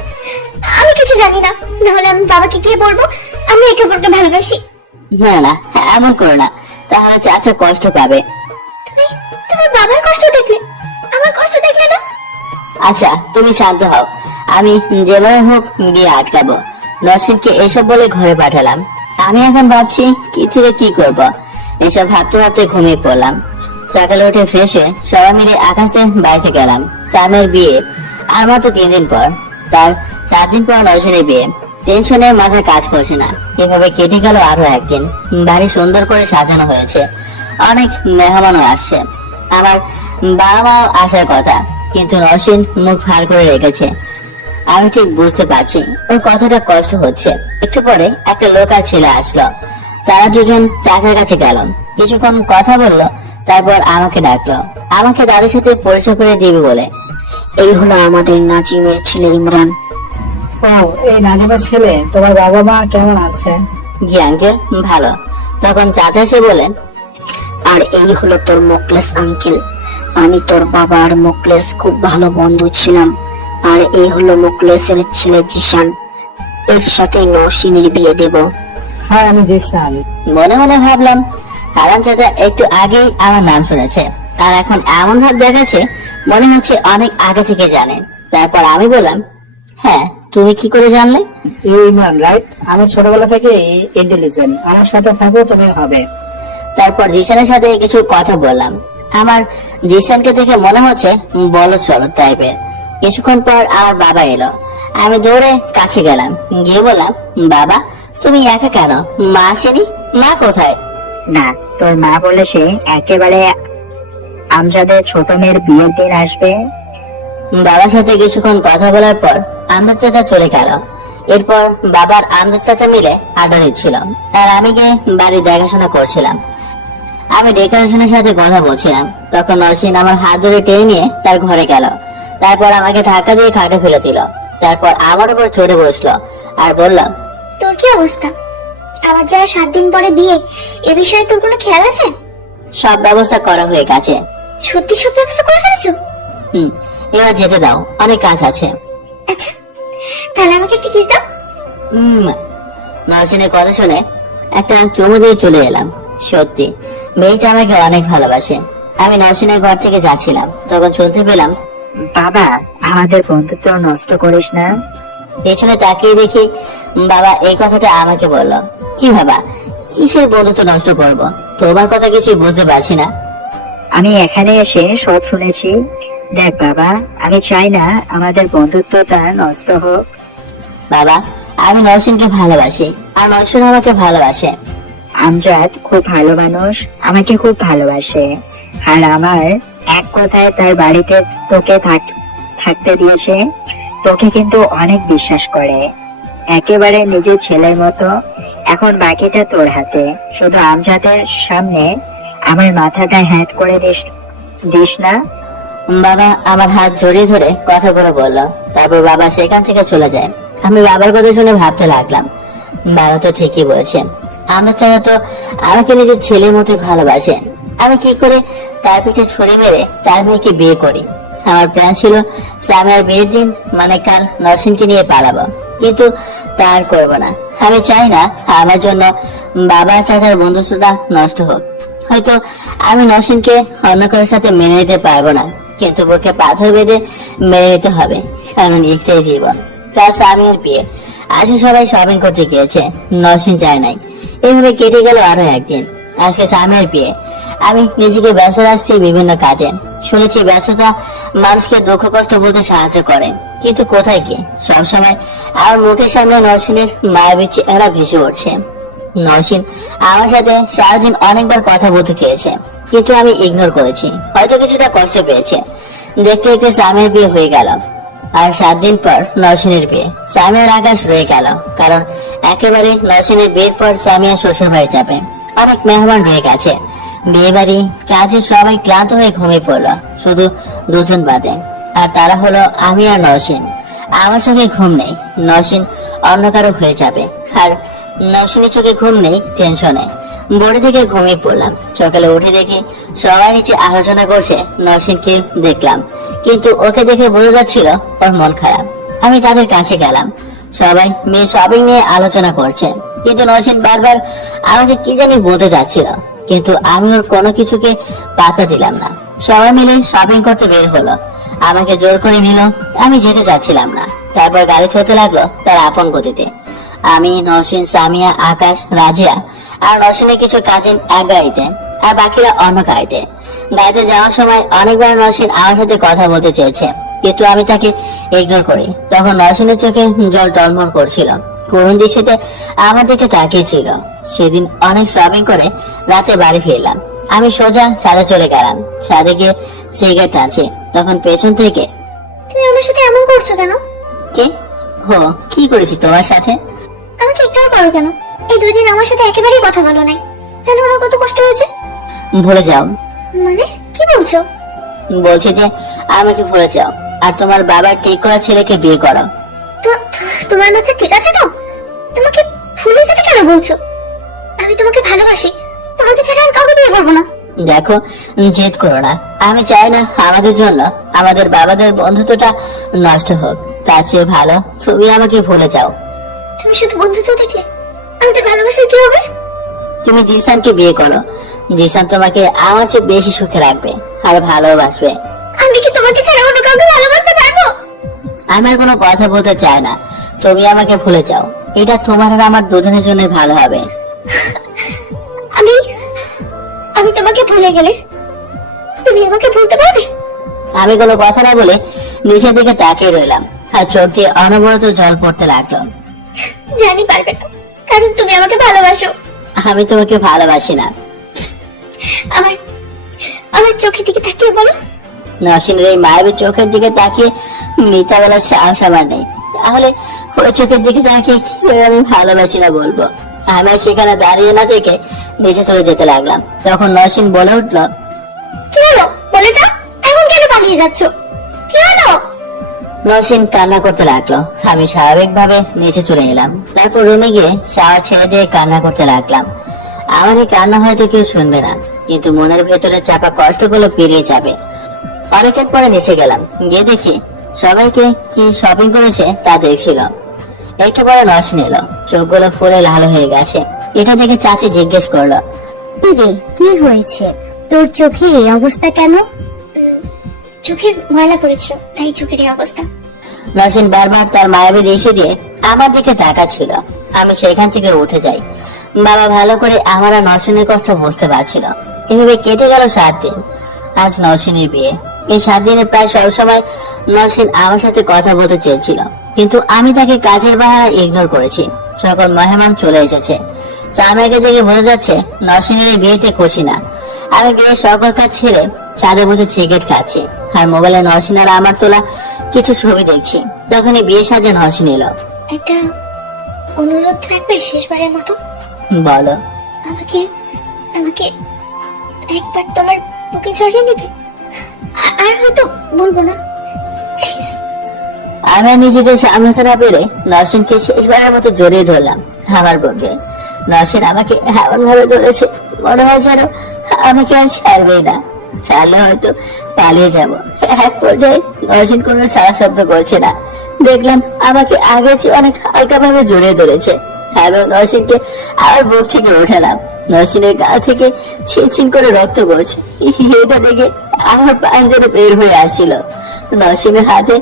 আমি কিছু জানি না, নাহলে আমি বাবাকে গিয়ে বলবো আমি একে অপরকে ভালোবাসি। না না, এমন করো না, তাহলে চাচা কষ্ট পাবে। তুমি তোমার বাবার কষ্ট দেখলে আমার কষ্ট দেখলে না? আচ্ছা তুমি শান্ত হও, আমি যেভাবে হোক বিয়ে আটকাবো। নসিনকে এসব বলে ঘরে পাঠালাম। আমি এখন ভাবছি কি থেকে কি করব। এসব ভাবতে ভাবতে ঘুমিয়ে পড়লাম। সকালে উঠে ফ্রেশ হয়ে সবাই মিলে আকাশের বাড়িতে গেলাম। সামের বিয়ে আর মাত্র 3 দিন পর, তার 7 দিন পর নসিনের বিয়ে। টেনশনে মাথায় কাজ করছে না। এভাবে কেটে গেল আরো একদিন। বাড়ি সুন্দর করে সাজানো হয়েছে, অনেক মেহমানও আসছে। আমার বাবা মাও আসার কথা, কিন্তু নসিন মুখ ভার করে রেখেছে। আমি ঠিক বুঝতে পারছি ওর কতটা কষ্ট হচ্ছে। একটু পরে একটা লোক আর ছেলে আসলো। তারা দুজন চাচার কাছে গেল, কিছুক্ষণ কথা বললো, তারপর আমাকে ডাকলো, আমাকে তাদের সাথে পরিচয় করে দিবে বলে। এই হলো আমাদের নাজিমের ছেলে ইমরান। ও, এই নাজিমের ছেলে। তোমার বাবা মা কেমন আছে? জি আঙ্কেল, ভালো। তখন চাচা এসে বলেন, আর এই হলো তোর মোকলেস আঙ্কেল। আমি তোর বাবার মোকলেস খুব ভালো বন্ধু ছিলাম। আর এই হলো মোকলেসের ছেলে জিশান। এর সাথে নসিনের বিয়ে দেব। হ্যাঁ, আমি জিসান। মনে মনে ভাবলাম হারাম চাচা একটু আগেই আমার নাম শুনেছে, আর এখন এমন ভাব দেখাচ্ছে মনে হচ্ছে অনেক আগে থেকে জানেন। তারপর আমি বললাম, হ্যাঁ তুমি কি করে জানলে? ইমরান, রাইট? আমি ছোটবেলা থেকে ইন্টেলিজেন্ট। আমার সাথে থাকো, তুমি হবে। তারপর জিসানের সাথে কিছু কথা বললাম। আমার জিসানকে দেখে মনে হচ্ছে বলো চলো টাইপের। কিছুক্ষণ পর আমার বাবা এলো। আমি দৌড়ে কাছে গেলাম, গিয়ে বললাম, বাবা তুমি একা কেন? মা আসেনি? মা কোথায়? না, তোর মা বলেছে একেবারে আমজাদের ছোট মেয়ের বিয়ের দিন আসবে। বাবার সাথে কিছুক্ষণ কথা বলার পর আমজাদ চাচা চলে গেল। এরপর বাবার আমজাদ চাচা মিলে আড্ডা দিচ্ছিল, আর আমি গিয়ে বাড়ি দেখাশোনা করছিলাম। আমি ডেকোরেশনের সাথে কথা বলছিলাম, তখন নসিন আমার হাত ধরে টেনে নিয়ে তার ঘরে গেল। তারপর আমাকে ধাক্কা দিয়ে খাটে ফেলে দিল। তারপর আমার উপর চড়ে বসলো আর বলল, তোর কি অবস্থা? আমার যারা 7 দিন পরে বিয়ে, এ বিষয়ে তোর কোনো খেয়াল আছে? সব ব্যবস্থা করা হয়ে গেছে। সত্যি সব ব্যবস্থা করে ফেলেছো? এবার যেতে দাও, অনেক কাজ আছে। আচ্ছা, তাহলে আমাকে একটা কিস দাও। নসিনের কথা শুনে একটা চুমু দিয়ে চলে এলাম। সত্যি মেয়েটা আমাকে অনেক ভালোবাসে। আমি নসিনের ঘর থেকে যাচ্ছিলাম, তখন শুনতে পেলাম, বাবা, আমাদের বন্ধুত্ব নষ্ট করিস না। পেছনে তাকিয়ে দেখি বাবা এই কথাটা আমাকে বলল। কি বাবা, কিসের বন্ধুত্ব নষ্ট করব? তোমার কথা কিছুই বুঝতে পারছি না। আমি এখানে এসে সব শুনেছি। দেখ বাবা, আমি চাই না আমাদের বন্ধুত্বটা নষ্ট হোক। বাবা, আমি নসিনকে ভালোবাসি, আর নসিন আমাকে ভালোবাসে। আমজাদ খুব ভালো মানুষ, আমাকে খুব ভালোবাসে। আর আমার এক কথায় তার বাড়িতে তোকে থাকতে দিয়েছে। তোকে কিন্তু অনেক বিশ্বাস করে, একেবারে নিজের ছেলের মতো। এখন বাকিটা তোর হাতে। শুধু আমজাদের সামনে আমার মাথাটা হ্যাট করে দিস না। বাবা আমার হাত জড়িয়ে ধরে কথাগুলো বলল। তারপর বাবা সেখান থেকে চলে যায়। আমি বাবার কথা শুনে ভাবতে লাগলাম, বাবা তো ঠিকই বলেছে। আমার চাচা তো আমাকে নিজের ছেলের মতোই ভালোবাসে। আমি কি করে তার পিঠে ছুরি মেরে তার মেয়েকে বিয়ে করি? আমার প্ল্যান ছিল সামিয়ার বিয়ের দিন মানে কাল নসিনকে নিয়ে পালাবো, কিন্তু তার করবো না। আমি চাই না আমার জন্য বাবা চাচার বন্ধুত্বটা নষ্ট হোক। হয়তো আমি নসিনকে অন্য কারোর সাথে মেনে নিতে পারবো না, কিন্তু বুকে পাথর বেঁধে মেনে নিতে হবে, কারণ একটাই জীবন। তার সামিয়ার বিয়ে, আজকে সবাই শপিং করতে গিয়েছে, নসিন যায় নাই। এইভাবে কেটে গেল আরো একদিন। আজকে সামিয়ার বিয়ে। আমি নিজেকে ব্যস্ত রাখছি বিভিন্ন কাজে। শুনেছি ব্যস্ততা মানুষকে দুঃখ কষ্ট বলতে সাহায্য করে, কিন্তু কোথায় কি? সবসময় আমার মুখের সামনে নসিনের মায়াবী চেহারা ভেসে উঠছে। নসিন আমার সাথে সারাদিন অনেকবার কথা বলতে চেয়েছে, কিন্তু আমি ইগনোর করেছি। হয়তো কিছুটা কষ্ট পেয়েছে। দেখতে দেখতে সামিয়ার বিয়ে হয়ে গেল। আর 7 দিন পর নওশিনের বিয়ে। সামিয়ার আকাশ রয়ে গেল, কারণ একেবারে নওশিনের বিয়ের পর সামিয়া শ্বশুর বাড়ি যাবে। অনেক মেহমান রয়ে গেছে। বিয়ে বাড়ি কাজে সবাই ক্লান্ত হয়ে ঘুমিয়ে পড়লো, শুধু দুজন বাদে, আর তারা হলো আমি আর নওশিন। আমার চোখে ঘুম নেই, নওশিন অন্য কারো হয়ে যাবে, আর নওশিনের চোখে ঘুম নেই টেনশনে। বড়ি থেকে ঘুমিয়ে পড়লাম। সকালে উঠে দেখি সবাই নিচে আলোচনা করছে। নওশিনকে দেখলাম, কিন্তু ওকে দেখে বোঝা যাচ্ছিল ওর মন খারাপ। আমি তাদের কাছে গেলাম। সবাই মেয়ে শপিং নিয়ে আলোচনা করছে, কিন্তু নওশিন বারবার আমাকে কি জানি বলতে যাচ্ছিল, কিন্তু আমি ওর কোনো কিছুকে পাত্তা দিলাম না। সবাই মিলে শপিং করতে বের হলো, আমাকে জোর করে নিল। আমি যেতে চাচ্ছিলাম না। তারপর গাড়ি চলতে লাগলো তার আপন গতিতে। আমি, নওশিন, সামিয়া, আকাশ, রাজিয়া আর নওশিনের কিছু কাজিন এক গাড়িতে, আর বাকিরা অন্য গাড়িতে। গাড়িতে যাওয়ার সময় অনেকবার নওশিন আমার সাথে কথা বলতে চেয়েছে, কিন্তু আমি তাকে ইগনোর করি। তখন নওশিনের চোখে জল টলমল করছিল, করুণ দৃষ্টিতে আমার দিকে তাকিয়েছিল। সেদিন অনেক শপিং করে রাতে বাড়ি ফিরলাম। আমি সোজা ছাদে চলে গেলাম। ছাদে গিয়ে সিগারেট টানছি, তখন পেছন থেকে তুমি আমার সাথে এমন করছো কেন? কে? হো, কি করেছি তোমার সাথে? আমাকে ইগনোর করো কেন? এই 2 দিন আমার সাথে একেবারেই কথা বলো নাই, জানো আমার কত কষ্ট হয়েছে? ভুলে যাও। মানে কি বলছো? বলছি যে আমাকে ভুলে যাও, আর তোমার বাবার ঠিক করা ছেলেকে বিয়ে করো। তোমার মাথা ঠিক আছে তো? তোমাকে ভুলে যেতে কেন বলছো? আমি তোমাকে ভালোবাসি, তোমাকে ছাড়া আর কাউকে বিয়ে করবো না। দেখো, জেদ করো না। আমি চাই না আমাদের জন্য আমাদের বাবাদের বন্ধুত্বটা নষ্ট হোক। তার চেয়ে ভালো তুমি আমাকে ভুলে যাও। তুমি শুধু বন্ধুত্ব দেখলে আমাদের ভালোবাসার কি হবে? তুমি জিসানকে বিয়ে করো। জিসান তোমাকে আমার চেয়ে বেশি সুখে রাখবে আর ভালোবাসবে। আমি কি তোমাকে ছাড়া অন্য কাউকে ভালোবাসতে পারবো? আমার কোনো কথা বলতে চাই না, তুমি আমাকে ভুলে যাও। এটা তোমার আর আমার দুজনের জন্য ভালো হবে। আমি আমি তোমাকে ভুলে গেলে তুমি আমাকে ভুলতে পারবে? আমি কোনো কথা না বলে নিচের দিকে তাকিয়ে রইলাম, আর চোখ দিয়ে অনবরত জল পড়তে লাগলো। জানি পারবে না, কারণ তুমি আমাকে ভালোবাসো। আমি তোমাকে ভালোবাসি না। আমার আমার চোখের দিকে তাকিয়ে বলো। নওশিনের এই মায়াবী চোখের দিকে তাকিয়ে মিথ্যা বলার সাহস আমার নেই। তাহলে ওই চোখের দিকে তাকিয়ে কিভাবে আমি ভালোবাসি না বলবো? আমি আর সেখানে দাঁড়িয়ে না থেকে নিচে চলে যেতে লাগলাম। তখন নওশিন বলে উঠলো, কি হলো বলে যাও, এখন কেন পালিয়ে যাচ্ছ? কি হলো? নওশিন কান্না করতে লাগলো। আমি স্বাভাবিকভাবে নিচে চলে এলাম। তারপর রুমে গিয়ে শাওয়ার ছেড়ে দিয়ে কান্না করতে লাগলাম। আমার এই কান্না হয়তো কেউ শুনবে না, কিন্তু মনের ভেতরে চাপা কষ্টগুলো পেরিয়ে যাবে। অনেকের পরে নিচে গেলাম, গিয়ে দেখি সবাইকে কি শপিং করেছে তা দেখছিল। একটু পরে নওশিন এলো, চোখগুলো ফুলে লাল হয়ে গেছে। এটা দেখে চাচি জিজ্ঞেস করলো, কি হয়েছে তোর চোখের এই অবস্থা কেন? চোখে ময়লা পড়েছিল, তাই চোখের এই অবস্থা। নওশিন বারবার তার মায়াবী দৃষ্টি দিয়ে আমার দিকে তাকাচ্ছিল। আমি সেখান থেকে উঠে যাই। বাবা ভালো করে আমার আর নওশিনের কষ্ট বুঝতে পারছিল। এভাবে কেটে গেল 7 দিন। আজ নওশিনের বিয়ে। এই 7 দিনে প্রায় সবসময় নওশিন আমার সাথে কথা বলতে চেয়েছিল, কিন্তু আমি তাকে কাজের বাহানা ইগনোর করেছি। সকল মেহমান চলে এসেছে। সামিয়াকে দেখে বোঝা যাচ্ছে নওশিনের এই বিয়েতে খুশি না। আমি বিয়ের সকল কাজ ছেড়ে ছাদে বসে সিগারেট খাচ্ছি, আর মোবাইলে নওশিন আর আমার তোলা কিছু ছবি দেখছি। তখনই বিয়ে সাজে নওশিন এলো। একটা অনুরোধ রাখবে শেষবারের মতো? বলো। আমাকে আমাকে একবার তোমার বুকে জড়িয়ে নেবে? আর হয়তো বলবো না, প্লিজ। আমি আর নিজেকে সামলাতে না পেরে নওশিনকে শেষবারের মতো জড়িয়ে ধরলাম আমার বুকে। নওশিন আমাকে এমন ভাবে ধরেছে, মনে হয় যেন আমাকে আর ছাড়বেই না। ছাড়লে হয়তো পালিয়ে যাবো। এক পর্যায়ে নওশিন কোনো সারা শব্দ করছে না। দেখলাম আমাকে আগে চেয়ে অনেক হালকা ভাবে জড়িয়ে ধরেছে। আমি নওশিনকে আবার বুক থেকে উঠালাম। নওশিনের গা থেকে ছিনছিন করে রক্ত পড়ছে। এটা দেখে আমার পাঞ্জারে বের হয়ে আসছিল। নওশিনের হাতে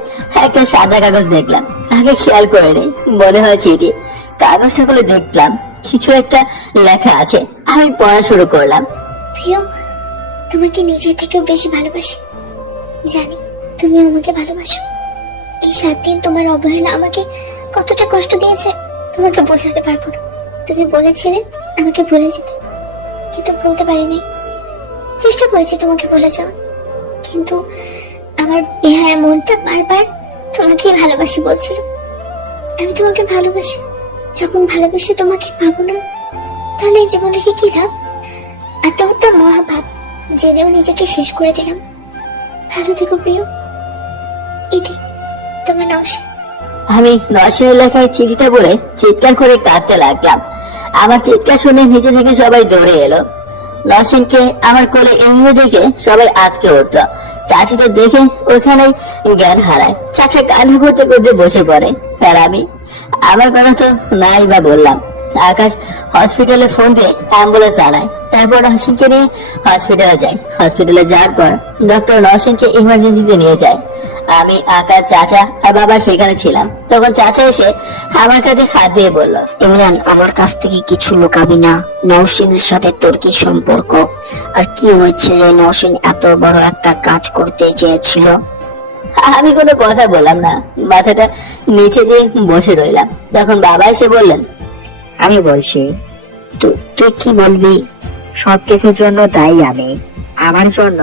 একটা সাদা কাগজ দেখলাম, আগে খেয়াল করে নেই, মনে হয় চিঠি। কাগজটা খুলে দেখলাম কিছু একটা লেখা আছে। আমি পড়া শুরু করলাম। প্রিয়, তোমাকে নিজের থেকেও বেশি ভালোবাসি। জানি তুমি আমাকে ভালোবাসো। এই 7 দিন তোমার অবহেলা আমাকে কতটা কষ্ট দিয়েছে তোমাকে বোঝাতে পারবো না। তুমি বলেছিলে আমাকে ভুলে যেতে, কিন্তু বলতে পারিনি। চেষ্টা করেছি তোমাকে ভুলে যাওয়ার, কিন্তু আমার বেহায়া মনটা বারবার তোমাকেই ভালোবাসি বলছিল। আমি তোমাকে ভালোবাসি, যখন ভালোবেসে তোমাকে পাবো না তাহলে এই জীবন রেখে কি লাভ? আত্মহত্যা মহাপাপ, জেনেও নিজেকে শেষ করে দিলাম। ভালো থেকো প্রিয়। ইতি, তোমার নওশিন। আমি নওশিনের লেখায় চিঠিটা বলে চিৎকার করে কাঁদতে লাগলাম। আমার চিৎকার শুনে নিচে থেকে সবাই দৌড়ে এলো। নওশিনকে আমার কোলে এভাবে দেখে সবাই আটকে উঠলো। চাচি তো দেখে ওখানেই জ্ঞান হারায়। চাচা কান্না করতে করতে বসে পড়ে। আর আমি আমার কথা তো নাই বা বললাম। আকাশ হসপিটালে ফোন দিয়ে অ্যাম্বুলেন্স আনায়। তারপর নওশিনকে নিয়ে হসপিটালে যাই। হসপিটালে যাওয়ার পর ডক্টর নওশিনকে ইমার্জেন্সিতে নিয়ে যায়। আমি, আকাশ, চাচা আর বাবা সেখানে ছিলাম। তখন চাচা এসে আমার কাছে হাত দিয়ে বলল, ইমরান, আমার কাছ থেকে কিছু লুকাবি না। নওশিনের সাথে তোর কি সম্পর্ক? আর কি হয়েছে যে নওশিন এত বড় একটা কাজ করতে চেয়েছিল? আমি কোনো কথা বললাম না, মাথাটা নিচে দিয়ে বসে রইলাম। তখন বাবা এসে বললেন, আমি বলছি, তুই কি বলবি? সবকিছুর জন্য দায়ী আমি। আমার জন্য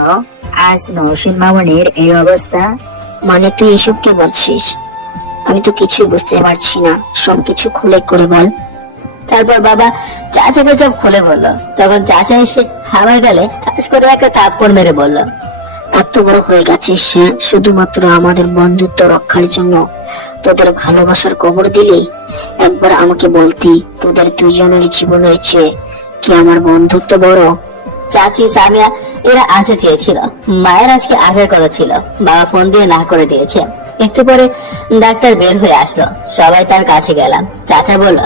আজ নওশিন মামুনের এই অবস্থা। মানে তুই এসব কি বলছিস? আমি তো কিছু বুঝতে পারছি না, সবকিছু খুলে করে বল। তারপর বাবা চাচাকে সব খুলে বললো। তখন চাচা এসে আমার গালে ঠাস করে একটা থাপ্পড় মেরে বলল, এত বড় হয়ে গেছিস হ্যাঁ, শুধুমাত্র আমাদের বন্ধুত্ব রক্ষার জন্য তোদের ভালোবাসার কবর দিলি। একবার আমাকে বলতি তোদের দুইজনের জীবনের চেয়ে কি আমার বন্ধুত্ব বড়? চাচি, সামিয়া এরা আসতে চেয়েছিল। মায়ের আজকে আসার কথা ছিল, বাবা ফোন দিয়ে না করে দিয়েছে। একটু পরে ডাক্তার বের হয়ে আসলো। সবাই তার কাছে গেলাম। চাচা বলল,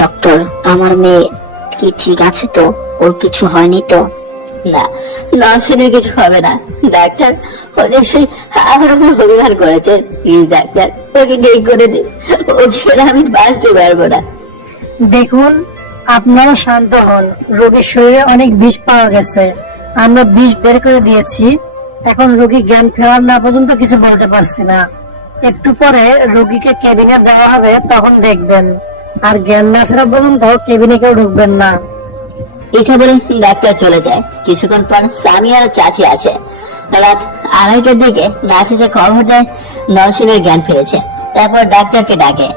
ডক্টর, আমার মেয়ে কি ঠিক আছে তো? ওর কিছু হয়নি তো? না, নওশিনের কিছু হবে না। ডাক্তার অবশ্যই আমার উপর অভিমান করেছে। প্লিজ ডাক্তার, ওকে ঠিক করে দিন। ওকে ছাড়া আমি বাঁচতে পারবো না। দেখুন, আপনারা শান্ত হন। রোগীর শরীরে অনেক বিষ পাওয়া গেছে, আমরা বিষ বের করে দিয়েছি। এখন রোগী জ্ঞান ফেরার না পর্যন্ত কিছু বলতে পারছি না। একটু পরে রোগীকে কেবিনে দেওয়া হবে, তখন দেখবেন। আর জ্ঞান না ফেরা পর্যন্ত কেবিনে কেউ ঢুকবেন না। এটা বলে ডাক্তার চলে যায়। কিছুক্ষণ পর সামিয়া আর চাচি আসে। রাত 2:30টার দিকে নার্স এসে খবর দেয় নওশিনের জ্ঞান ফিরেছে। তারপর ডাক্তারকে ডাকে।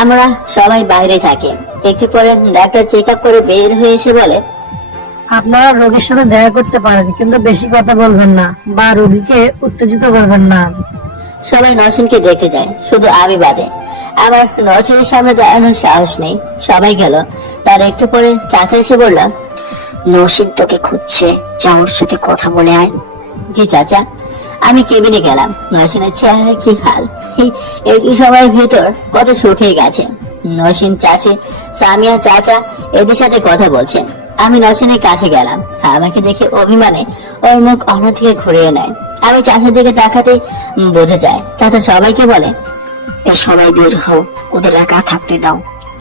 আমরা সবাই বাইরে থাকি। একটু পরে ডাক্তার চেক আপ করে বের হয়ে এসে বলে, আপনারা রোগীর সাথে দেখা করতে পারেন, কিন্তু বেশি কথা বলবেন না বা রোগীকে উত্তেজিত করবেন না। সবাই নওশিনকে দেখতে যায়, শুধু আমি বাদে। আমার নওশিনের সামনে দাঁড়ানোর সাহস নেই। সবাই গেল। তার একটু পরে চাচা এসে বলল, নওশিন তোকে খুঁজছে, যা ওর সাথে কথা বলে আয়। জি চাচা। আমি কেবিনে গেলাম। নওশিনের চেহারা কি হাল! একই সময়ের ভেতর কত শুকিয়ে গেছে। নওশিন, চাচি, সামিয়া, চাচা এদের সাথে কথা বলছে। আমি নওশিনের কাছে গেলাম। আমাকে দেখে অভিমানে ওর মুখ অন্যদিকে ঘুরিয়ে নেয়। আমি চাচার দিকে তাকাতেই বোঝা যায়। চাচা সবাইকে বলে, এ সবাই বের হও, ওদের একা থাকতে দাও।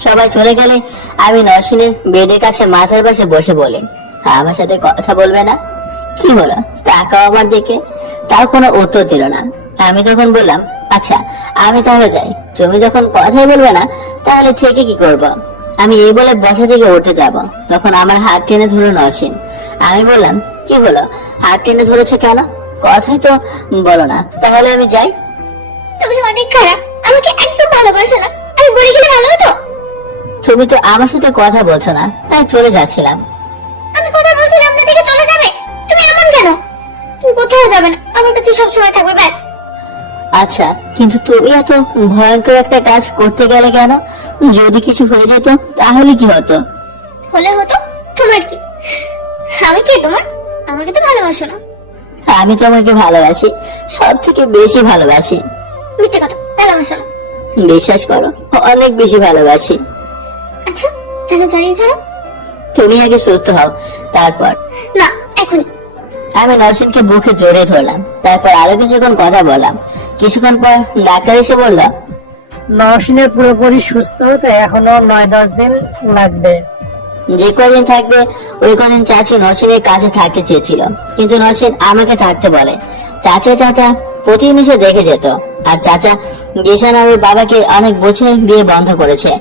সবাই চলে গেলে আমি নওশিনের বেডের কাছে মাথার পাশে বসে বলি, আমার সাথে কথা বলবে না? কি হলো? তাকাও আমার দিকে। তাও কোনো উত্তর দিল না। আমি তখন বললাম, আচ্ছা আমি তাহলে যাই, তুমি যখন কথাই বলবে না তাহলে থেকে কি করব? আমি এই বলে বসা থেকে উঠে যাব। তখন আমার হাত টেনে ধরো নওশিন। আমি বললাম, কি হলো? হাত টেনে ধরেছে কেন? কথাই তো বলো না। তাহলে আমি যাই? তুমি অনেক খারাপ, আমাকে একদম ভালোবাসো না। আমি মরে গেলে ভালো হতো। তুমি তো আমার সাথে কথা বলছো না, তাই চলে যাচ্ছিলাম। আমি কথা বলছিলাম না দেখে চলে যাবে? তুমি এমন কেন? তুমি কোথাও যাবে না, আমার কাছে সবসময় থাকবে ব্যাস। আচ্ছা, কিন্তু তুমি এত ভয়ঙ্কর একটা কাজ করতে গেলে কেন? যদি কিছু হয়ে যেত তাহলে কি হতো? হলে হতো, তোমার কি? আমি কি তোমার? আমাকে তো ভালোবাসো না। আমি তোমাকে ভালোবাসি, সব থেকে বেশি ভালোবাসি। মিথ্যে কথা, ভালোবাসো না। বিশ্বাস করো, অনেক বেশি ভালোবাসি। আচ্ছা তাহলে জড়িয়ে ধরো। তুমি আগে সুস্থ হও, তারপর। না, এখনই। আমি নওশিনকে বুকে জড়িয়ে ধরলাম। তারপর আরো কিছুক্ষণ কথা বললাম। কিছুক্ষণ পর ডাক্তার এসে বলল, নওশিনের পুরোপুরি সুস্থ হতে এখনো 9-10 দিন লাগবে। যে কদিন থাকবে ওই কদিন চাচি নওশিনের কাছে থাকতে চেয়েছিল, কিন্তু নওশিন আমাকে থাকতে বলে। চাচা প্রতিদিন এসে দেখে যেত। আর চাচা জিশান আর ওর বাবাকে অনেক বুঝে বিয়ে বন্ধ করেছে।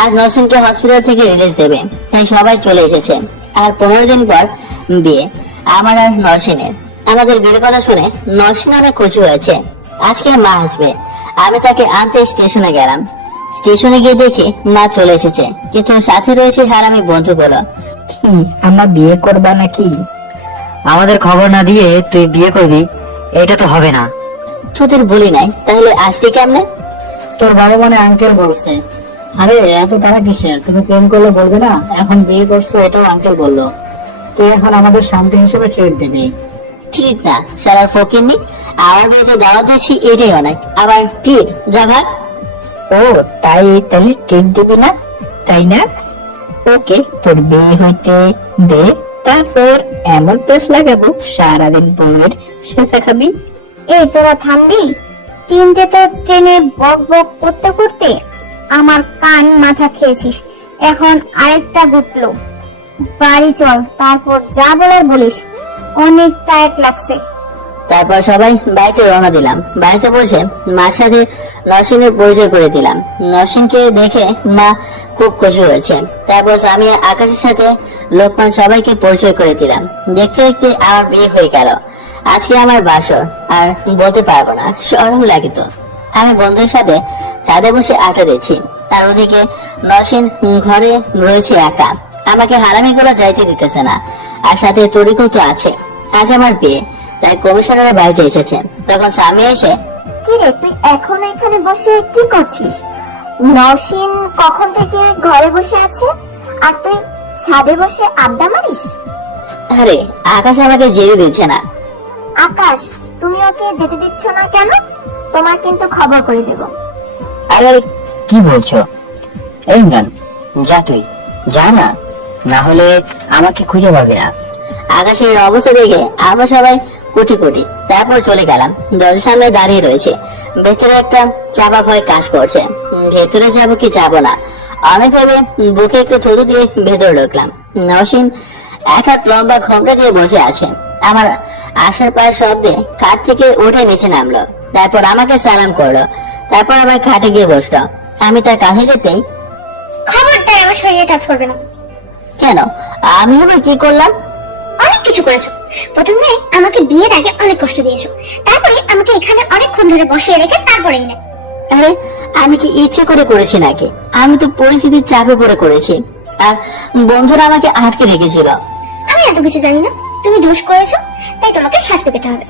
আজ নওশিনকে হসপিটাল থেকে রিলিজ দেবে, তাই সবাই চলে এসেছে। আর 15 দিন পর বিয়ে আমার আর নওশিনের। আমাদের বিয়ের কথা শুনে নওশিন অনেক খুশি হয়েছে। আজকে মা আসবে, আমি তাকে আনতে স্টেশনে গেলাম। স্টেশনে গিয়ে দেখি মা চলে এসেছে, কিন্তু সাথে রয়েছে হারামি বন্ধুগুলো। কি আমরা বিয়ে করবা নাকি? আমাদের খবর না দিয়ে তুই বিয়ে করবি, এটা তো হবে না। তোদের বলি নাই, তাহলে আসছি কেমনে? তোর বাবা মানে আঙ্কেল বলছে। আরে এত তারা কিসের? তুমি প্রেম করলে বলবে না, এখন বিয়ে করছো এটাও আঙ্কেল বললো। তুই এখন আমাদের শান্তি হিসেবে ট্রিট দিবি। ট্রিট না, সারা ফকিরনি, আমার বাড়িতে দাওয়াত দিচ্ছি এটাই অনেক, আবার ট্রিট, যা ভাগ। ও তাই, তাহলে ট্রিট দিবি না, তাই না? ওকে, তোর বিয়ে হইতে দে, তারপর এমন পেস লাগাবো সারাদিন বউয়ের শেষা খাবি। এই তোরা থামবি? তিনটে তো ট্রেনে বক বক করতে করতে আমার কান মাথা খেয়েছিস, এখন আরেকটা জুটলো। বাড়ি চল, তারপর যা বলার বলিস, অনেক টায়ার্ড লাগছে। তারপর সবাই বাড়িতে রওনা দিলাম। বাড়িতে বসে মার সাথে নরসিংহের পরিচয় করে দিলাম। নরসিংহকে দেখে মা খুব খুশি হয়েছে। তারপর আমি আকাশের সাথে লোকমান সবাইকে পরিচয় করে দিলাম। দেখতে দেখতে আমার বিয়ে হয়ে গেল। আজকে আমার বাসর, আর বলতে পারবো না, শরম লাগে তো। আমি বন্ধুদের সাথে ছাদে বসে আড্ডা দিচ্ছি, আর ওদিকে নরসিংহ ঘরে রয়েছে একা। আমাকে হারামিগুলো যাইতে দিতেছে না, আর সাথে তরিকুল তো আছে। আজ আমার বিয়ে, তাই কমিশনারের বাড়িতে এসেছে। তখন স্বামী এসে, কি রে, তুই এখন এখানে বসে কি করছিস? নরসিন কখন থেকে ঘরে বসে আছে, আর তুই ছাদে বসে আড্ডা মারিস? আরে আকাশ আমাকে যেতে দিচ্ছে না। আকাশ, তুমি ওকে যেতে দিচ্ছ না কেন? তোমার কিন্তু খবর করে দেব। আরে কি বলছো? এই ইমরান, যা তুই যা না, না হলে আমাকে খুঁজে পাবি না। আকাশের অবস্থা দেখে আমরা সবাই কুটি কুটি তারপর চলে গেলাম। দরজার সামনে দাঁড়িয়ে রয়েছে, ভেতরে একটা চাপা ভয় কাজ করছে। ভেতরে যাবো কি যাবো না, অনেক ভাবে বুকে একটু থুতু দিয়ে ভেতরে ঢুকলাম। নরসিংহ এক হাত লম্বা ঘোমটা দিয়ে বসে আছে। আমার আসার পায়ের শব্দে খাট থেকে উঠে নিচে নামলো, তারপর আমাকে সালাম করলো, তারপর আবার খাটে গিয়ে বসলো। আমি তার কাছে যেতেই, খবরদার আমার শরীরে টাচ করবে না। কেন, আমি আবার কি করলাম? অনেক কিছু করেছো। প্রথমে আমাকে বিয়ের আগে অনেক কষ্ট দিয়েছো, তারপরে আমাকে এখানে অনেকক্ষণ ধরে বসিয়ে রেখে তারপরেই না। আরে আমি কি ইচ্ছে করে করেছি নাকি? আমি তো পরিস্থিতির চাপে পড়ে করেছি, আর বন্ধুরা আমাকে আটকে রেখেছিল। আমি এত কিছু জানি না, তুমি দোষ করেছো, তাই তোমাকে শাস্তি পেতে হবে।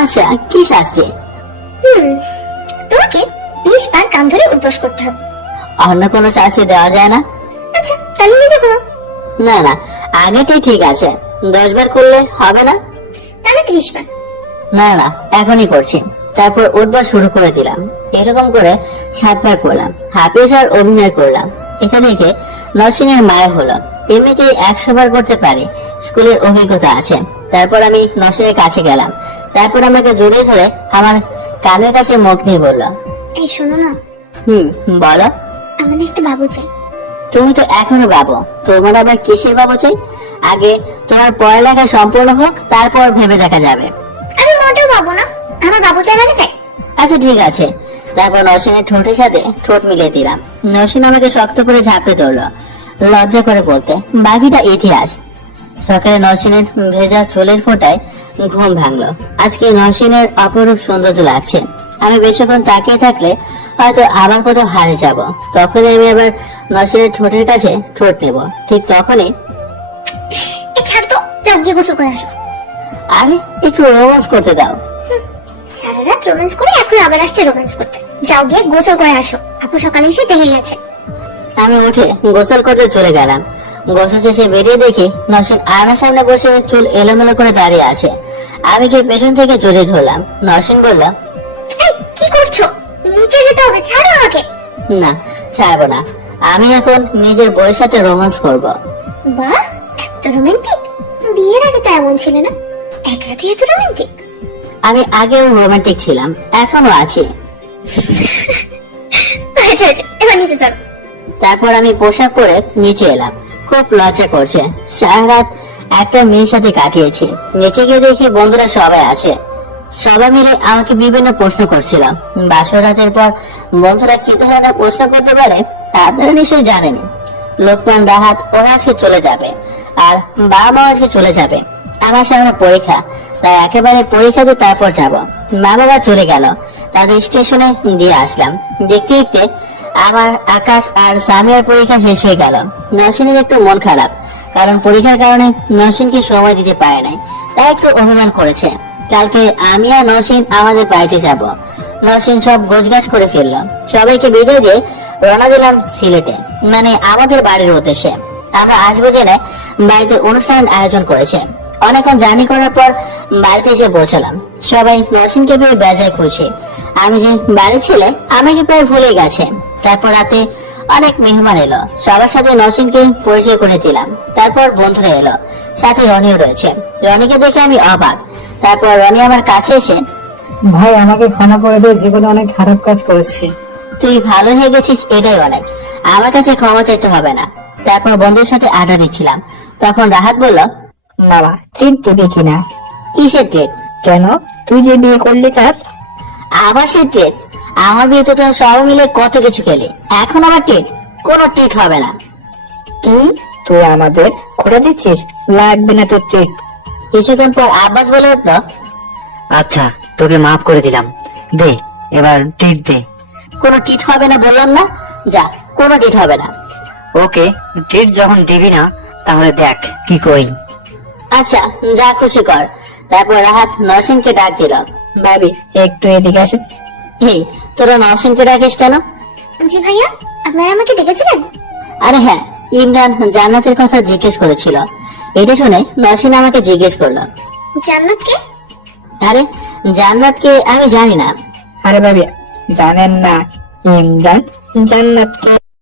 আচ্ছা, কি শাস্তি? তোমাকে 20 বার কান ধরে উঠবস করতে হবে। অন্য কোনো শাস্তি দেওয়া যায় না? আচ্ছা, তাহলে নিজে করো। না না, আগেটাই ঠিক আছে। 10 বার করলে হবে না? তাহলে 30 বার। না না, এখনই করছি। তারপর উঠবার শুরু করে দিলাম। এরকম করে 7 বার করলাম। হাফিজ আর অভিনয় করলাম। এটা দেখে নরসিংহের মায়া হলো। এমনিতেই 100 বার করতে পারি, স্কুলের অভিজ্ঞতা আছে। তারপর আমি নরসিংহের কাছে গেলাম। তারপর আমাকে জড়িয়ে ধরে আমার কানের কাছে মুখ নিয়ে বললো, এই শোনো না, বলো। আমার না একটা বাবু চাই। তুমি তো এখনো বাবু, তোমার আবার কিসের বাবু চাই? আগে তোমার পড়ালেখা সম্পূর্ণ হোক, তারপর ভেবে দেখা যাবে। আমি মোটেও বাবু না, আমার বাবু চাই মানে চাই। আচ্ছা ঠিক আছে। তারপর নরসিংহের ঠোঁটের সাথে ঠোঁট মিলিয়ে দিলাম। নরসিংহ আমাকে শক্ত করে ঝাঁপড়ে ধরলো, লজ্জা করে বলতে, বাকিটা ইতিহাস। সকালে নরসিংহের ভেজা চুলের ফোঁটায় ঘুম ভাঙলো। আজকে নরসিংহের অপরূপ সৌন্দর্য লাগছে। আমি বেশিক্ষণ তাকিয়ে থাকলে হয়তো আবার কোথাও হারিয়ে যাব। তখনই আমি আবার নরসিংহের ঠোঁটের কাছে ঠোঁট নেব। ঠিক তখনই, এই ছাড় তো, যাও গিয়ে গোসল করে আসো। আরে একটু রোমান্স করতে দাও। সারা রাত রোম্যান্স করে এখন আবার আসছে রোম্যান্স করতে। যাও গিয়ে গোসল করে আসো, আপু সকালে এসে দেখে গেছে। আমি উঠে গোসল করতে চলে গেলাম। গোসল শেষে বেরিয়ে দেখি নরসিংহ আয়নার সামনে বসে চুল এলোমেলো করে দাঁড়িয়ে আছে। আমি গিয়ে পেছন থেকে জড়িয়ে ধরলাম। নরসিংহ বলল, এই কি করছো? নিচে যেতে হবে, ছাড়ো আমাকে। না, ছাড়বো না। আমি এখন নিজের বউয়ের সাথে রোমান্স করব। বাহ, এত রোমান্টিক। বিয়ের আগে তো এমন ছিল না, এক রাতে এত রোমান্টিক। আমি আগেও রোমান্টিক ছিলাম, এখনো আছি। আচ্ছা আচ্ছা, এবার নিচে চলো। তারপর আমি পোশাক পরে নিচে এলাম। খুব লজ্জা করছে, সারা রাত একটা মেয়ের সাথে কাটিয়েছি। নিচে গিয়ে দেখি বন্ধুরা সবাই আছে। সবাই মিলে আমাকে বিভিন্ন প্রশ্ন করছিল। বাসর রাতের পর বন্ধুরা কি ধরনের প্রশ্ন করতে পারে আপনারা নিশ্চয়ই জানেনি। লোকমান, রাহাত ওরা আজকে চলে যাবে, আর বাবা মা আজকে চলে যাবে। আমার সামনে পরীক্ষা, তাই একেবারে পরীক্ষা দিয়ে তারপর যাব। মা বাবা চলে গেল, তাদের স্টেশনে দিয়ে আসলাম। দেখতে দেখতে আমার আকাশ আর সামিয়ার পরীক্ষা শেষ হয়ে গেল। নওশিনের একটু মন খারাপ, কারণ পরীক্ষার কারণে নওশিনকে সময় দিতে পারে নাই, তাই একটু অভিমান করেছে। কালকে আমি আর নওশিন আমাদের বাড়িতে যাব। নওশিন সব গোছগাছ করে ফেললো। সবাইকে বিদায় দিয়ে রওনা দিলাম সিলেটে, মানে আমাদের বাড়ির উদ্দেশ্যে। আমরা আসবো জেনে বাড়িতে অনুষ্ঠানের আয়োজন করেছে। অনেকক্ষণ জার্নি করার পর বাড়িতে এসে পৌঁছালাম। সবাই নওশিনকে পেয়ে বেজায় খুশি। আমি যে বাড়ির ছেলে আমাকে প্রায় ভুলে গেছে। তারপর রাতে অনেক মেহমান এলো, সবার সাথে নওশিনকে পরিচয় করে দিলাম। তারপর বন্ধুরা এলো, সাথে রনিও রয়েছে। রনিকে দেখে আমি অবাক। তারপর রনি আমার কাছে এসে, ভাই আমাকে ক্ষমা করে দে, জীবনে অনেক খারাপ কাজ করেছি। তুই ভালো হয়ে গেছিস এটাই অনেক, আমার কাছে ক্ষমা চাইতে হবে না। তারপর বন্ধুর সাথে আড্ডা দিচ্ছিলাম, তখন রাহাত বলল, বাবা ট্রিট দিবি কিনা? কিসের ট্রেড? কেন, তুই যে বিয়ে করলি তার? আবার সে ট্রেড? আমার বিয়েতে তো সবাই মিলে কত কিছু খেলে, এখন আবার ট্রেড? কোনো ট্রিট হবে না। কি তুই আমাদের করে দিচ্ছিস? লাগবে না তোর ট্রিট। কিছুক্ষণ পর আব্বাস বলে উঠল, আচ্ছা তোকে মাফ করে দিলাম, দে এবার ট্রিট দে। কোনো ট্রিট হবে না বললাম না? যা, কোনো ট্রিট হবে না। ওকে, ট্রিট যখন দিবি না তাহলে দেখ কি করি। আচ্ছা, যা খুশি কর। তারপর রাহাত নওশিনকে ডাক দিল। ভাবি একটু এদিকে আসেন। এই, তোরা নওশিনকে ডাকিস কেন? জি ভাইয়া, আপনারা আমাকে ডেকেছিলেন? আরে হ্যাঁ, ইমরান জান্নাতের কথা জিজ্ঞেস করেছিল। এটা শুনে নওশিন আমাকে জিজ্ঞেস করলো, জান্নাতকে? আরে জান্নাতকে আমি জানি না। আরে ভাবি জানেন না ইমরান জান্নাতকে